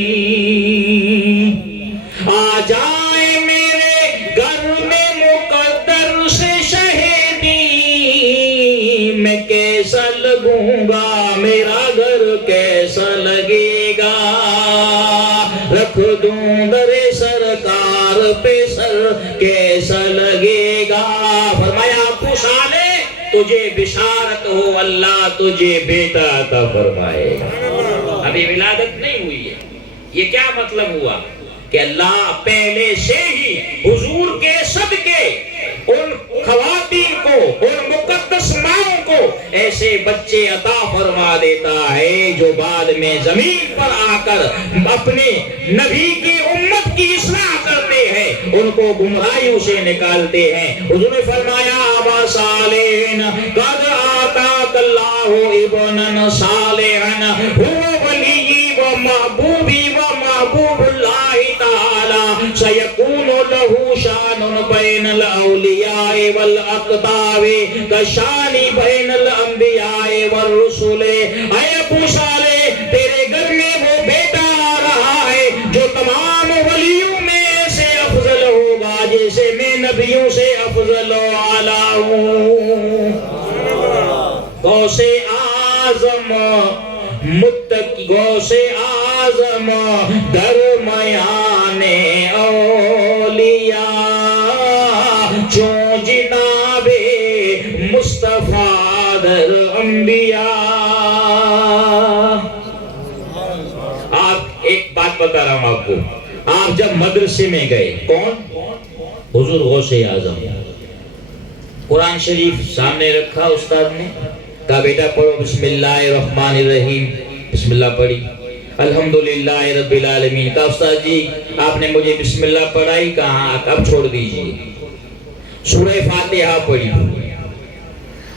آ جائے میرے گھر میں مقدر سے شہیدی، میں کیسا لگوں گا میرا گھر کیسا لگے گا، رکھ دوں در سرکار پہ سر کیسا لگے گا۔ فرمایا ابو صالح تجھے بشارت ہو، اللہ تجھے بیٹا عطا فرمائے گا۔ ابھی ولادت نہیں ہوئی ہے، یہ کیا مطلب ہوا کہ اللہ پہلے سے ہی حضور کے صدقے ان خواتین کو، ان مقدس ماؤں کو ایسے بچے عطا فرما دیتا ہے جو بعد میں زمین پر آ کر اپنے نبی کی امت کی اصلاح کرتے ہیں، ان کو گمراہیوں سے نکالتے ہیں۔ حضور نے فرمایا ابا صالح قد آتاک اللہ ابنا صالحا هو ولی و محبوبی و محبوب اللہ تعالی، سیکون له شان بین الاولیاء والاقطاب کشان بین الانبیاء والرسل۔ اے ابو صالح تیرے گھر میں وہ بیٹا آ رہا ہے جو تمام ولیوں میں ایسے افضل ہوگا جیسے میں نبیوں سے افضل و اعلیٰ ہوں۔ غوث اعظم متقی غوث اعظم درمیان اولیاء چون جناب مصطفیٰ در انبیاء. آپ ایک بات بتا رہا ہوں آپ کو. آپ جب مدرسے میں گئے, کون؟ حضور غوث اعظم. قرآن شریف سامنے رکھا استاد نے, کہا بیٹا پڑھو بسم اللہ الرحمن الرحیم. بسم اللہ پڑھی. الحمدللہ رب العالمین. کہا استاد جی آپ نے مجھے بسم اللہ پڑھائی, کہاں اب چھوڑ دیجئے. سورہ فاتحہ پڑھی.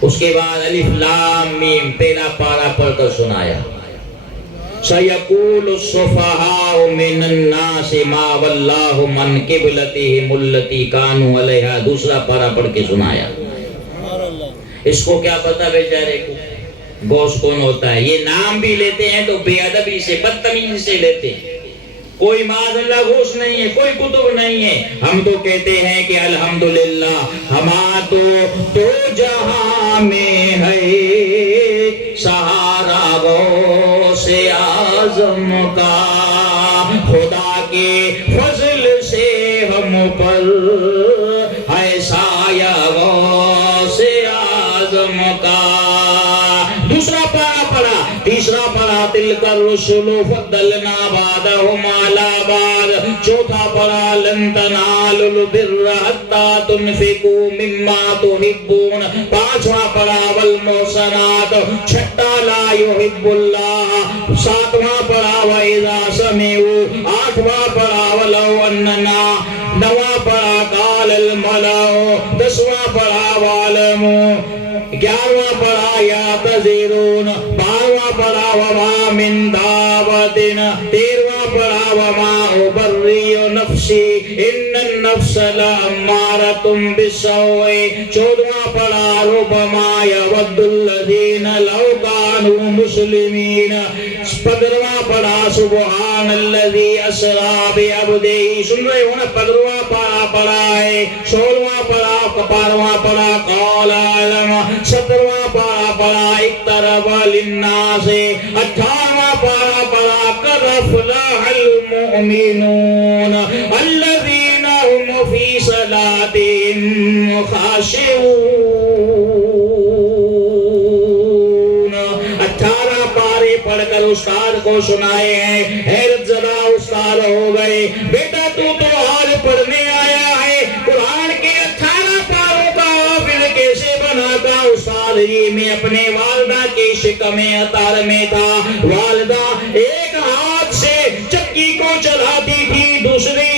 اس کے بعد الف لام میم پہلا پارہ پڑھ کر سنایا. سَيَقُولُ السُّفَهَاءُ مِنَ النَّاسِ مَا وَلَّاهُمْ عَنْ قِبْلَتِهِمُ الَّتِي كَانُوا عَلَيْهَا. دوسرا پارہ پڑھ کے سنایا. اس کو کیا پتا بیچارے کو غوث کون ہوتا ہے. یہ نام بھی لیتے ہیں تو بے ادبی سے بدتمیزی سے لیتے ہیں. کوئی معاذ اللہ غوث نہیں ہے, کوئی کتب نہیں ہے. ہم تو کہتے ہیں کہ الحمدللہ ہمارا تو جہاں میں ہے سہارا غوث اعظم کا. خدا کے فضل سے ہم پر ہے سایہ غوث اعظم کا. دوسرا پارہ پڑھا. تیسرا پڑھا تلک الرسل فضلنا بعضهم علی بعض. چوتھا پڑھا لن تنالوا البر حتی تنفقوا مما تحبون. پانچواں پڑھا والمحصنات. چھٹا لا يحب اللہ. ساتواں پڑھا وَإِذَا سَمِعُوا. آٹھواں پڑھا وَلَوْ أَنَّنَا. نواں پڑھا قَالَ الْمَلَأُ. دسواں پڑھا وَاعْلَمُوا. گیارہواں پڑھا یعتذرون. بارہواں پڑھا وما من دابۃ. تیرہواں پڑھا وما ابرئ نفسی ان النفس لامارۃ بالسوء. چودہواں پڑھا ربما یود الذین لو کانوا مسلمین. پندرہواں پڑھا سبحان الذی اسری بعبدہ. سن رہے ہو نا, پندرہواں پارہ پڑھا ہے. سولہواں پڑھا, بارہواں پڑھا قال علم. سترواں پارہ پڑھا اقترب للناس. اٹھارہواں پارہ پڑھا قد افلح المؤمنون الذین هم فی صلاتهم خاشعون. 18 پارے پڑھ کر استاد کو سنائے ہیں. حیرت زدہ استاد ہو گئے. بیٹا تو حال پڑھنے آیا ہے, قرآن کے 18 پاروں کا حافظ کیسے بنا؟ کا استاد جی میں اپنے والدہ کے شکم اطہر میں تھا. والدہ ایک ہاتھ سے چکی کو چلاتی تھی, دوسری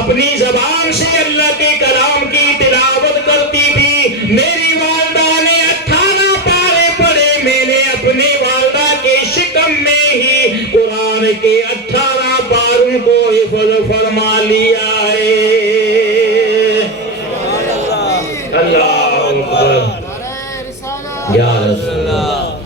اپنی زبان سے اللہ کے کلام کی تلاوت کرتی تھی. میری والدہ نے 18 پارے پڑھے. میں نے اپنی والدہ کے شکم میں ہی قرآن کے 18 پاروں کو حفظ فرما لیا ہے. اللہ اکبر. یا رسول اللہ.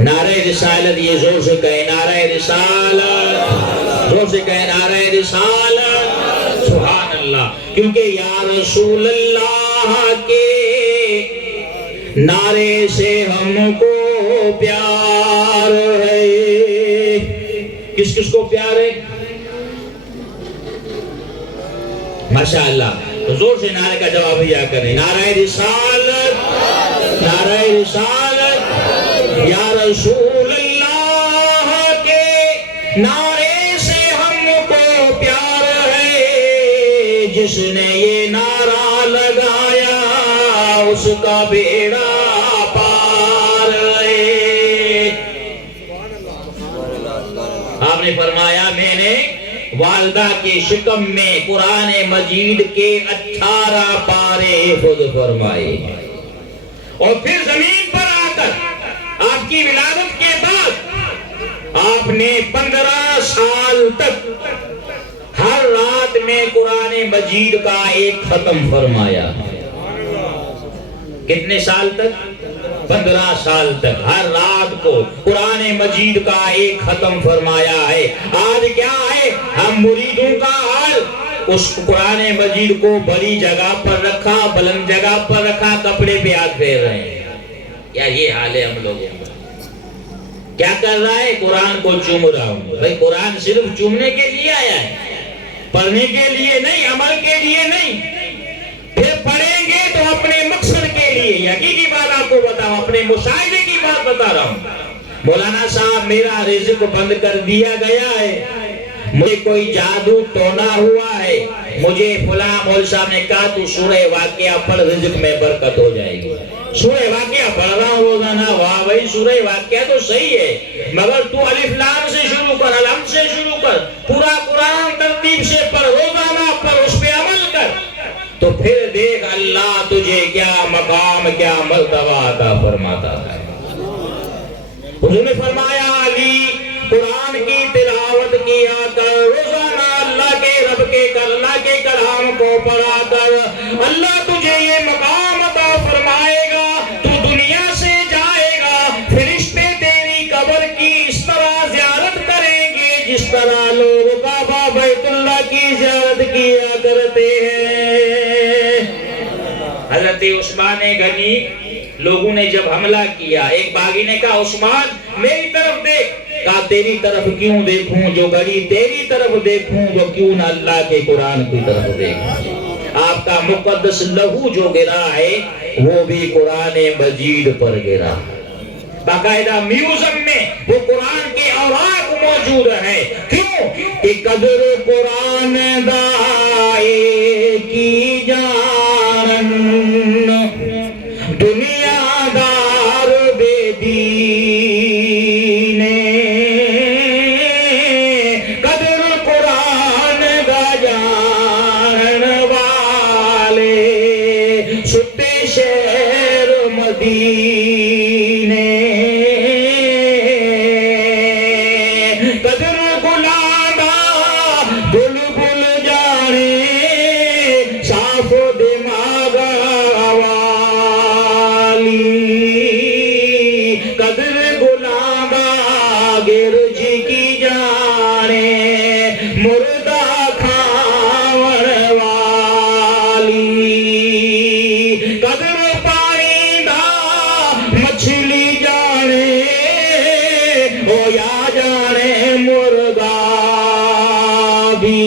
نعرہ رسالت. یہ زور سے کہیں نعرہ رسالت. زور سے کہیں نعرہ رسالت. سبحان اللہ. کیونکہ یا رسول اللہ کے نعرے سے ہم کو پیار ہے. کس کس کو پیار ہے؟ ماشاءاللہ. زور سے نعرے کا جواب دیا کریں. نعرہ رسالت. نعرہ رسالت. یا رسول اللہ کے نعرے سے ہم کو پیار ہے. جس نے یہ نعرہ لگایا اس کا بیڑا پار ہے. آپ نے فرمایا میں نے والدہ کے شکم میں قرآن مجید کے 18 پارے حفظ فرمائے. اور پھر زمین پر آ کر آپ کی ولادت کے بعد آپ نے 15 سال تک ہر رات میں قرآن مجید کا ایک ختم فرمایا. کتنے سال تک؟ 15 سال تک ہر رات کو قرآن مجید کا ایک ختم فرمایا ہے. آج کیا ہے؟ ہم مریدوں کا حال, اس قرآن مجید کو بڑی جگہ پر رکھا, بلند جگہ پر رکھا, کپڑے پہ ہاتھ پھیر رہے ہیں. کیا یہ حال ہے ہم لوگوں کا؟ کیا کر رہا ہے؟ قرآن کو چوم رہا ہوں. بھئی قرآن صرف چومنے کے لیے آیا ہے، پڑھنے کے لیے نہیں، عمل کے لیے نہیں. پھر پڑھیں گے تو اپنے مقصد کے لیے. حقیقی بات آپ کو بتاؤں، اپنے مشاہدے کی بات بتا رہا ہوں. مولانا صاحب میرا رزق بند کر دیا گیا ہے، مجھے کوئی جادو ٹونا ہوا ہے، مجھے فلاں مول صاحب نے کہا تو سورہ واقعہ پڑھ رزق میں برکت ہو جائے گی. سورہ واقعہ پڑھ رہا ہوں روزانہ. واہ بھائی سورہ واقعہ تو صحیح ہے، مگر تو الف لام سے شروع کر، الحمد سے شروع کر، پورا قرآن ترتیب سے پڑھ، روزانہ پڑھ، اس پہ عمل کر، تو پھر دیکھ اللہ تجھے کیا مقام کیا مرتبہ عطا فرماتا ہے. حضور نے فرمایا علی قرآن کی تلاوت کیا کر، روزانہ اللہ کے کلام کو پڑھا کر، اللہ تجھے یہ مقام عطا فرمائے گا. تو دنیا سے جائے گا، فرشتے تیری قبر کی اس طرح زیارت کریں گے جس طرح لوگ کعبہ بیت اللہ کی زیارت کیا کرتے ہیں. حضرت عثمان غنی، لوگوں نے جب حملہ کیا، ایک باغی نے کہا عثمان میری طرف دیکھ. کہا تیری طرف کیوں دیکھوں؟ جو گھڑی تیری طرف دیکھوں، جو کیوں نہ اللہ کے قرآن کی طرف دیکھوں. آپ کا مقدس لہو جو گرا ہے وہ بھی قرآن مجید پر گرا. باقاعدہ میوزیم میں وہ قرآن کے اوراق موجود ہیں. کیوں کہ قدر قرآن دائے کی جانن، دنیا دار بے دین، قدر قرآن دا جانن والے ستے شہر مدینے، قدر غلام بلبل جانے صاف دماغ والی، قدر غلام گرج کی جانے مردہ کھاون والی، قدر پانی دا مچھلی جانے او یا جانے مرغا بھی،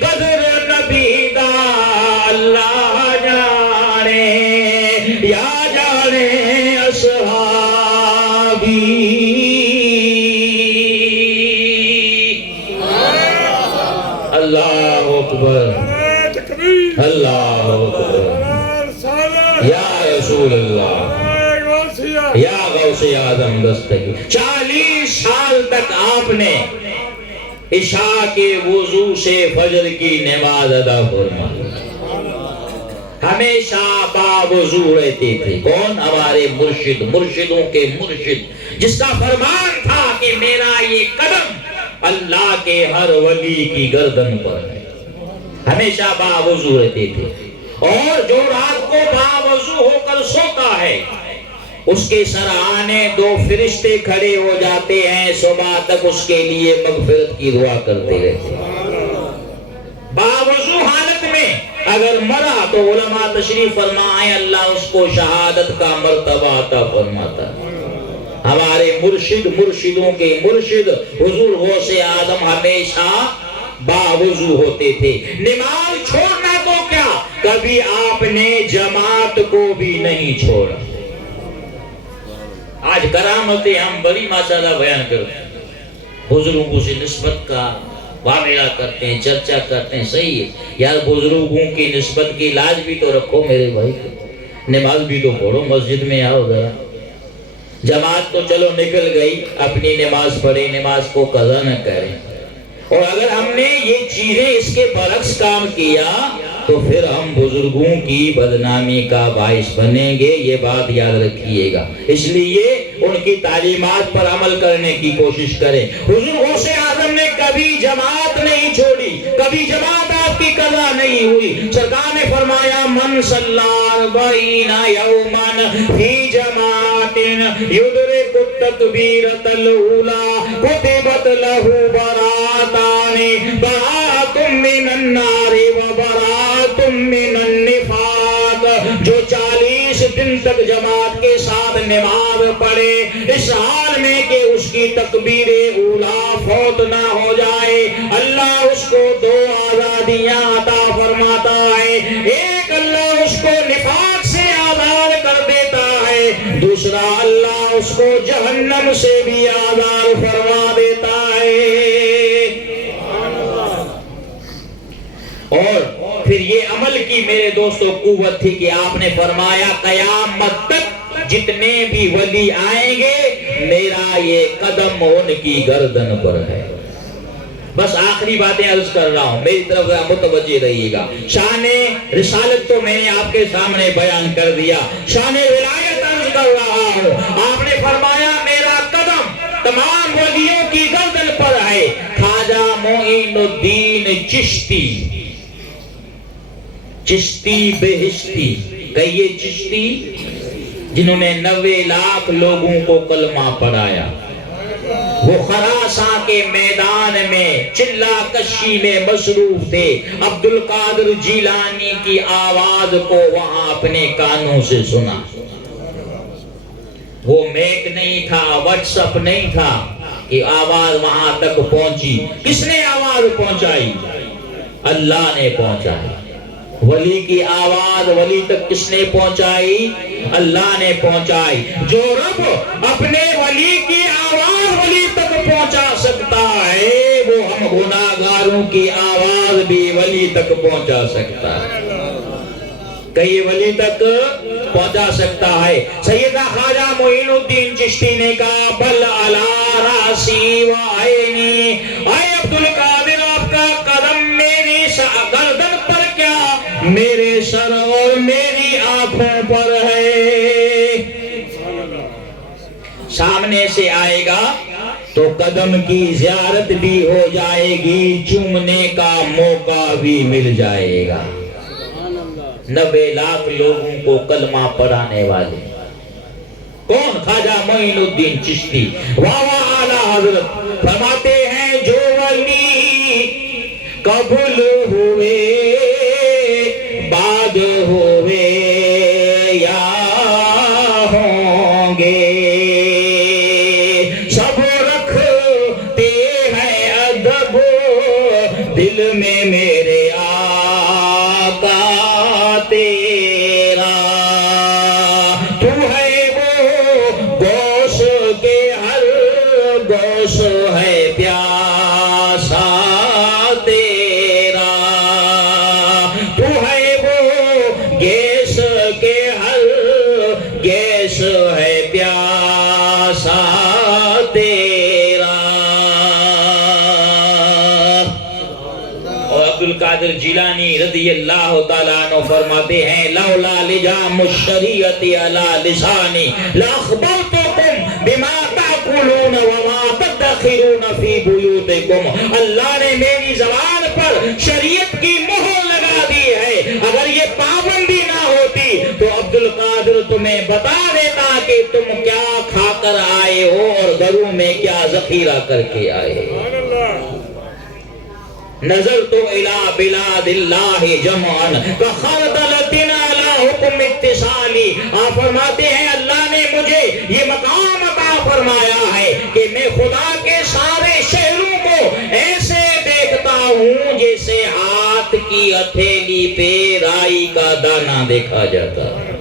قدر نبی دا اللہ جانے یا جانے اصحابی. اللہ اکبر، اللہ اکبر، یا رسول اللہ، یا غوث اعظم دستگیر. 40 سال تک آپ نے عشاء کے وضو سے فجر کی نماز ادا فرمائی. ہمیشہ باوضو رہتے تھے. کون؟ ہمارے مرشد، مرشدوں کے مرشد، جس کا فرمان تھا کہ میرا یہ قدم اللہ کے ہر ولی کی گردن پر ہے. ہمیشہ باوضو رہتے تھے. اور جو رات کو باوضو ہو کر سوتا ہے اس کے سرہانے 2 فرشتے کھڑے ہو جاتے ہیں، صبح تک اس کے لیے مغفرت کی دعا کرتے رہتے ہیں. باوضو حالت میں اگر مرا تو علماء تشریف فرمائے اللہ اس کو شہادت کا مرتبہ عطا فرماتا ہے. ہمارے مرشد، مرشدوں کے مرشد حضور غوث اعظم ہمیشہ باوضو ہوتے تھے. نماز چھوڑنا تو کیا، کبھی آپ نے جماعت کو بھی نہیں چھوڑا. آج کرامتیں ہم بڑی ماشاءاللہ بیان کرتے ہیں، بزرگوں سے نسبت کا معاملہ کرتے ہیں، چرچا کرتے ہیں. صحیح ہے یار، بزرگوں کی نسبت کی لاج بھی تو رکھو میرے بھائی. نماز بھی تو پڑھو، مسجد میں آؤ ذرا. جماعت تو چلو نکل گئی، اپنی نماز پڑھے، نماز کو قضا نہ کریں. اور اگر ہم نے یہ چیزیں اس کے برعکس کام کیا تو پھر ہم بزرگوں کی بدنامی کا باعث بنیں گے. یہ بات یاد رکھیے گا. اس لیے ان کی تعلیمات پر عمل کرنے کی کوشش کریں. حضور غوث اعظم نے کبھی جماعت نہیں چھوڑی، کبھی جماعت آپ کی قضا نہیں ہوئی. سرکار نے فرمایا من صلی 40 یوما فی جماعت یدرک التکبیرۃ الاولی کتبت لہ براتان، برات من النار و برات من النفاق. جو 40 دن تک جماعت کے ساتھ نماز پڑھے، اس حال میں کہ اس کی تکبیر اولا فوت نہ ہو جائے، اللہ اس کو 2 آزادیاں عطا فرماتا ہے۔ ایک، اللہ اس کو نفاق سے آزاد کر دیتا ہے، دوسرا اللہ اس کو جہنم سے بھی آزاد فرما دیتا ہے۔ اور پھر یہ عمل کی میرے دوستو قوت تھی کہ آپ نے فرمایا قیامت تک جتنے بھی ولی آئیں گے میرا یہ قدم ان کی گردن پر ہے۔ بس آخری باتیں عرض کر رہا ہوں، میری طرف متوجہ رہیے گا۔ شان رسالت تو میں نے آپ کے سامنے بیان کر دیا، شان ولایت عرض کر رہا ہوں۔ آپ نے فرمایا میرا قدم تمام ولیوں کی گردن پر ہے۔ خواجہ معین الدین چشتی بہشتی، کہیے چشتی، جنہوں نے 90 لاکھ لوگوں کو کلمہ پڑھایا، وہ خراساں کے میدان میں چلا کشی میں مصروف تھے، عبد القادر جیلانی کی آواز کو وہاں اپنے کانوں سے سنا۔ وہ میک نہیں تھا، واٹس اپ نہیں تھا کہ آواز وہاں تک پہنچی۔ کس نے آواز پہنچائی؟ اللہ نے پہنچائی۔ ولی کی آواز ولی تک کس نے پہنچائی؟ اللہ نے پہنچائی۔ جو رب اپنے ولی کی آواز ولی تک پہنچا سکتا ہے، وہ ہم گناہگاروں کی آواز بھی ولی تک پہنچا سکتا ہے، کئی ولی تک پہنچا سکتا ہے۔ سیدنا خواجہ معین الدین چشتی نے کہا بل علی راسی و عینی، اے عبد القادر آپ کا قدم میری گردن پر کیا، میرے سر اور میری آنکھوں پر ہے۔ سامنے سے آئے گا تو قدم کی زیارت بھی ہو جائے گی، چومنے کا موقع بھی مل جائے گا۔ 90 لاکھ لوگوں کو کلمہ پڑھانے والے کون؟ خواجہ معین الدین چشتی۔ واہ واہ اعلیٰ حضرت فرماتے ہیں جو ولی قبول ہوئے بعد ہوئے یا ہوں گے، سب رکھتے ہیں ادب دل میں میرے آقا تیرا، تو ہے وہ گوش کے ہر گوش ہے پیاسا تیرا، تو ہے وہ گیس کے ہر گیس ہے پیاسا تیرا۔ اور عبد القادر جیلانی رضی اللہ تعالیٰ عنہ فرماتے ہیں لولا لجام الشریعت علی لسانی لاخبرتکم بما تاکلون وما تدخرون فی بیوتکم، اللہ نے میری زبان پر شریعت کی مہر لگا دی ہے، اگر یہ پابندی نہ ہوتی تو عبد القادر تمہیں بتا دیتا کہ تم کیا کھا کر آئے ہو اور گھروں میں کیا ذخیرہ کر کے آئے ہو۔ نظر تو الى بلاد اللہ جمعاً وخردلت علی حکم اتصالی، آپ فرماتے ہیں اللہ نے مجھے یہ مقام عطا فرمایا ہے کہ میں خدا کے سارے شہروں کو ایسے دیکھتا ہوں جیسے ہاتھ کی ہتھیلی پہ رائی کا دانہ دیکھا جاتا ہے۔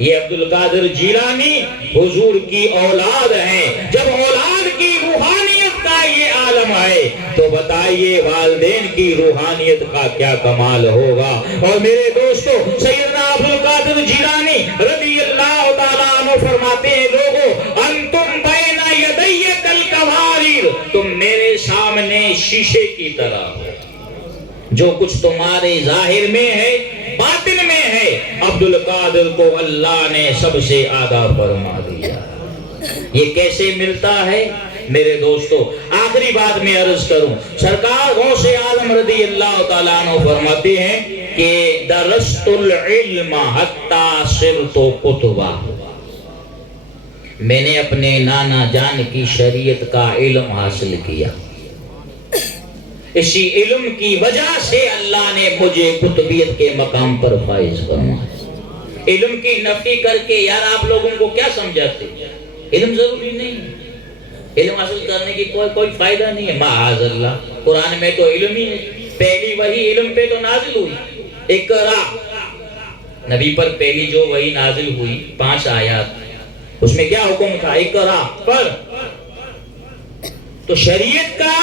یہ عبد القادر جیلانی حضور کی اولاد ہیں، جب اولاد کی روحانیت کا یہ عالم ہے تو بتائیے والدین کی روحانیت کا کیا کمال ہوگا۔ اور میرے دوستو سیدنا عبد القادر جیلانی رضی اللہ تعالیٰ عنہ فرماتے ہیں لوگو انتم بین یدی کالقواریر، تم میرے سامنے شیشے کی طرح ہو، جو کچھ تمہارے ظاہر میں ہے باطن میں ہے عبد القادر کو اللہ نے سب سے آگاہ فرما دیا۔ یہ کیسے ملتا ہے میرے دوستو؟ آخری بات میں عرض کروں، سرکار غوث اعظم رضی اللہ تعالیٰ عنہ فرماتے ہیں کہ درست العلم حتی صرت کتبا، میں نے اپنے نانا جان کی شریعت کا علم حاصل کیا، اسی علم کی وجہ سے اللہ نے مجھے قطبیت کے مقام پر فائز فرمایا۔ علم کی نفی کر کے یار آپ لوگوں کو کیا سمجھاتے؟ علم ضروری نہیں ہے، علم حاصل کرنے کی کوئی فائدہ نہیں ہے، معاذ اللہ۔ قرآن میں تو علم ہی ہے، پہلی وحی علم پہ تو نازل ہوئی، اقرا، نبی پر پہلی جو وحی نازل ہوئی 5 آیات، اس میں کیا حکم تھا؟ اقرا، پڑھ۔ تو شریعت کا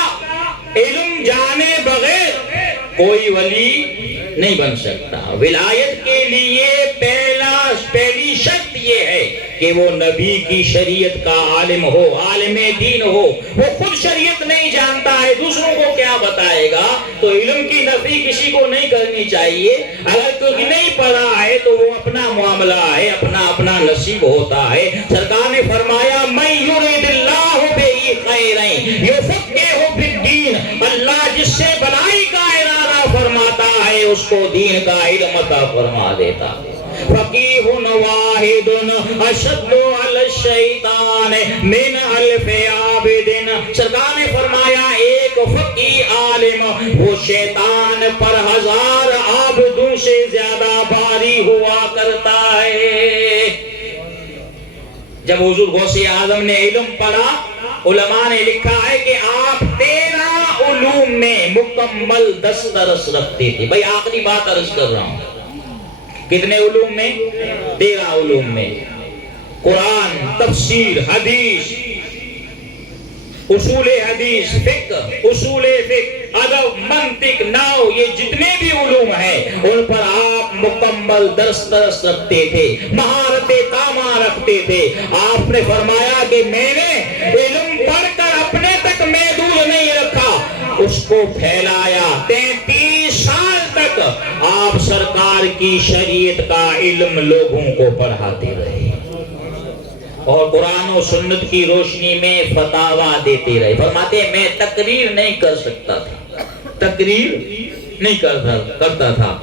علم جانے بغیر کوئی ولی نہیں بن سکتا۔ ولایت کے لیے پہلی شرط یہ ہے کہ وہ نبی کی شریعت کا عالم ہو، عالم دین ہو۔ وہ خود شریعت نہیں جانتا ہے، دوسروں کو کیا بتائے گا؟ تو علم کی نفی کسی کو نہیں کرنی چاہیے۔ اگر کوئی نہیں پڑھا ہے تو وہ اپنا معاملہ ہے، اپنا نصیب ہوتا ہے۔ سرکار نے فرمایا من یرید اللہ بہ خیرا یفقہہ فی الدین، اللہ جس سے بھلائی کا ارادہ فرماتا ہے اس کو دین کا علم عطا فرما دیتا ہے۔ فقیہ واحد اشد علی الشیطان من الف عابد، سرکار نے فرمایا ایک فقیہ عالم وہ شیطان پر 1000 عابدوں سے زیادہ بھاری ہوا کرتا ہے۔ جب حضور غوث اعظم نے علم پڑھا، علماء نے لکھا ہے کہ آپ 13 علوم میں مکمل دسترس رکھتے تھے۔ بھائی آخری بات عرض کر رہا ہوں، کتنے علوم میں؟ 13 علوم میں، قرآن، تفسیر، حدیث، اصول حدیث، فقہ، اصول فقہ، ادب، منطق، نحو، یہ جتنے بھی علوم ہیں ان پر آپ مکمل دسترس رکھتے تھے، مہارت تامہ رکھتے تھے۔ آپ نے فرمایا کہ میں نے علم پڑھ کر اپنے تک محدود نہیں رکھا، اس کو پھیلایا۔ 33 سال تک آپ سرکار کی شریعت کا علم لوگوں کو پڑھاتے رہے اور قرآن و سنت کی روشنی میں فتاوا دیتے رہے۔ فرماتے ہیں میں تقریر نہیں کر سکتا تھا، تقریر نہیں کرتا تھا،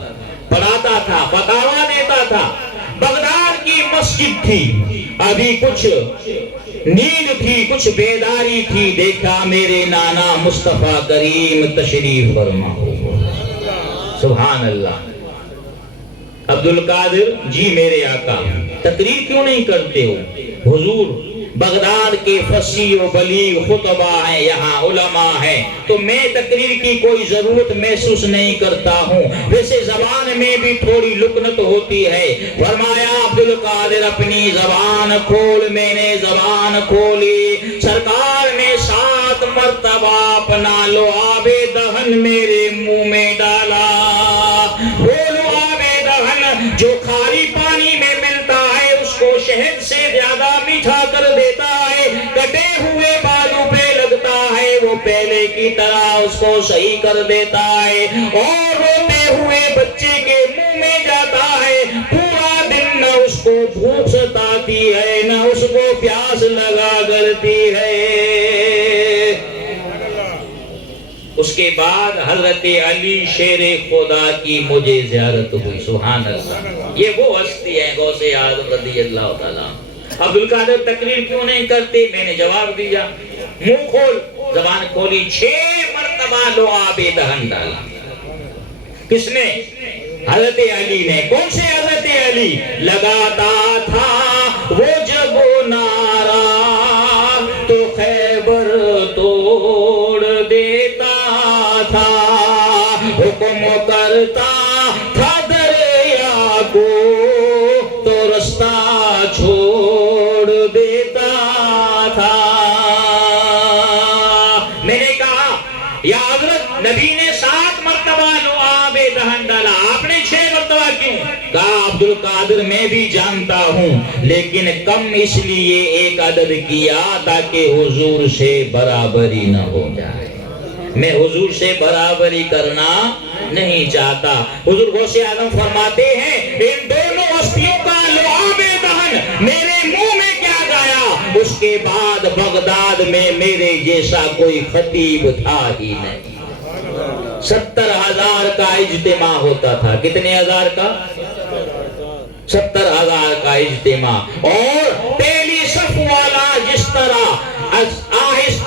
پڑھاتا تھا، فتاوا دیتا تھا۔ بغداد کی مسجد تھی، ابھی کچھ نیند تھی، کچھ بیداری تھی، دیکھا میرے نانا مصطفیٰ کریم تشریف فرما۔ سبحان اللہ۔ عبدالقادر جی میرے آقا تقریر کیوں نہیں کرتے ہو؟ حضور بغداد کے فصیح و بلیغ خطبہ ہیں، یہاں علماء ہیں، تو میں تقریر کی کوئی ضرورت محسوس نہیں کرتا ہوں، ویسے زبان میں بھی تھوڑی لکنت ہوتی ہے۔ فرمایا عبدالقادر اپنی زبان کھول، میں نے زبان کھولی، سرکار نے 7 مرتبہ اپنا لعاب دہن میرے منہ میں ڈالا۔ وہ لعاب دہن جو خالی پانی میں ملتا ہے اس کو شہد سے زیادہ میٹھا کر دیتا ہے، کٹے ہوئے بالوں پہ لگتا ہے وہ پہلے کی طرح اس کو صحیح کر دیتا ہے، اور روتے ہوئے بچے کے منہ میں جاتا ہے۔ پورا دن نہ اس کو بھوک ستاتی ہے نہ اس کو پیاس لگا کرتی ہے۔ اس کے بعد حضرت علی شیر خدا کی مجھے زیارت ہوئی۔ سبحان اللہ۔ یہ وہ ہستی ہے غوث اعظم رضی اللہ تعالیٰ۔ عبدالقادر تقریر کیوں نہیں کرتے؟ میں نے جواب دیا، منہ کھول، زبان کھولی، 6 مرتبہ لعاب دہن ڈالا۔ کس نے؟ حضرت علی نے۔ کون سے حضرت علی؟ لگاتا تھا وہ جب نعرہ تو خیبر توڑ دیتا تھا، حکم کرتا تھا دریا کو تو رستہ چھوڑ دیتا تھا۔ میں نے کہا یا حضرت نبی نے 7 مرتبہ لعاب دہن ڈالا، آپ نے 6 مرتبہ کیوں؟ کہا عبدالقادر میں بھی جانتا ہوں، لیکن کم اس لیے ایک عدد کیا تاکہ حضور سے برابری نہ ہو جائے، میں حضور سے برابری کرنا نہیں چاہتا۔ حضور غوث اعظم فرماتے ہیں ان دونوں ہستیوں کا لعاب دہن میرے منہ میں کیا گایا، اس کے بعد بغداد میں میرے جیسا کوئی خطیب تھا ہی نہیں۔ 70,000 کا اجتماع ہوتا تھا۔ کتنے ہزار کا؟ 70,000 کا اجتماع، اور پہلی صف والا جس طرح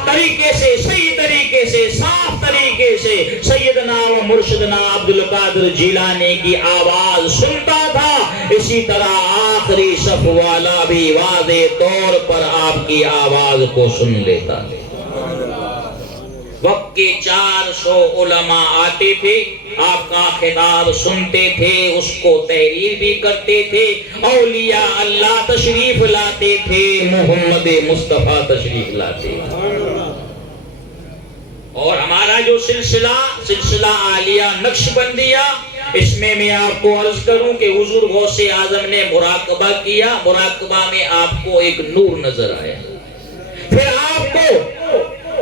طریقے سے صحیح طریقے طریقے سے صاف طریقے سے سیدنا و مرشدنا عبد القادر جیلانی کی آواز سنتا تھا، اسی طرح آخری صف والا بھی واضح طور پر آپ کی آواز کو سن لیتا تھا۔ وقت کے 400 علماء آتے تھے، آپ کا خطاب سنتے تھے، اس کو تحریر بھی کرتے تھے۔ اولیاء اللہ تشریف لاتے تھے، محمد مصطفیٰ تشریف لاتے تھے۔ اور ہمارا جو سلسلہ عالیہ نقش بندیہ، اس میں آپ کو عرض کروں کہ حضور غوث اعظم نے مراقبہ کیا، مراقبہ میں آپ کو ایک نور نظر آیا، پھر آپ کو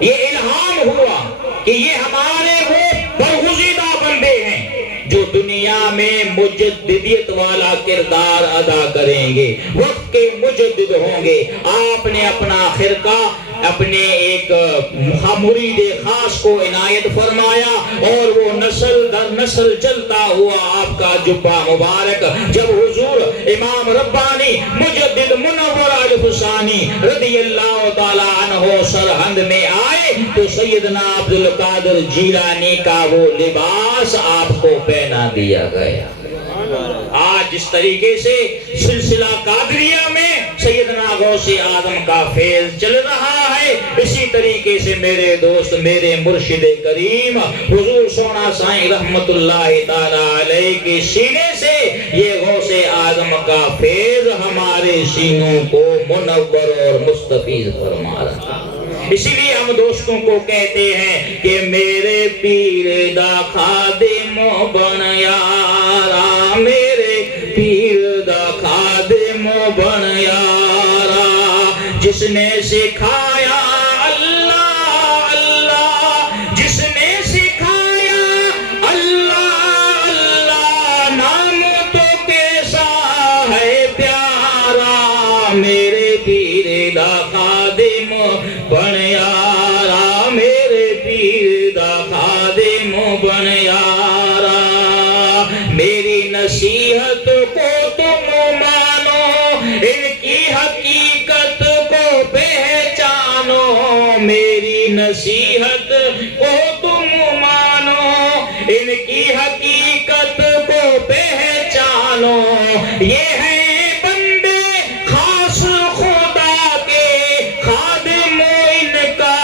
یہ الہام ہوا کہ یہ ہمارے وہ برگزیدہ بندے ہیں جو دنیا میں مجددیت والا کردار ادا کریں گے، وقت کے مجدد ہوں گے۔ آپ نے اپنا خرقہ اپنے ایک مرید خاص کو عنایت فرمایا، اور وہ نسل در نسل چلتا ہوا آپ کا جبہ مبارک جب حضور امام ربانی مجدد منور الحسانی رضی اللہ تعالی عنہ سرہند میں آئے تو سیدنا عبد القادر جیلانی کا وہ لباس آپ کو پہنا دیا گیا۔ آج جس طریقے سے سلسلہ قادریہ میں سیدنا غوث اعظم کا فیض چل رہا ہے، اسی طریقے سے میرے دوست، میرے مرشد کریم حضور سونا سائیں رحمت اللہ تعالی علیہ کے سینے سے یہ غوث اعظم کا فیض ہمارے سینوں کو منور اور مستفیض فرما رہا ہے۔ اسی لیے ہم دوستوں کو کہتے ہیں کہ میرے پیر دا خادم بن یارا، میرے پیر دا خادم بن یارا، جس نے سکھایا اللہ اللہ، جس نے سکھایا اللہ اللہ، نام تو کیسا ہے پیارا، میرے پیر دا خادم بن یارا، میرے پیر دا خادم بن یارا، میری نصیحت کو تم مانو، ان کی حقیقت کو پہچانو، میری نصیحت کو تم مانو، ان کی حقیقت کو پہچانو، یہ ہے بندے خاص خدا کے، خادم ان کا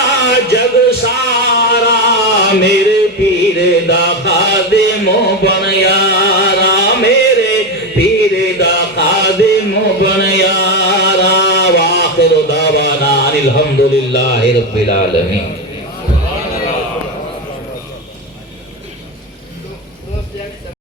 جگ سارا، میرے پیر دا خادم بن یارا، میرے پیر دا خادم بن یارا، وآخر دعوانا الحمدللہ رب العالمین۔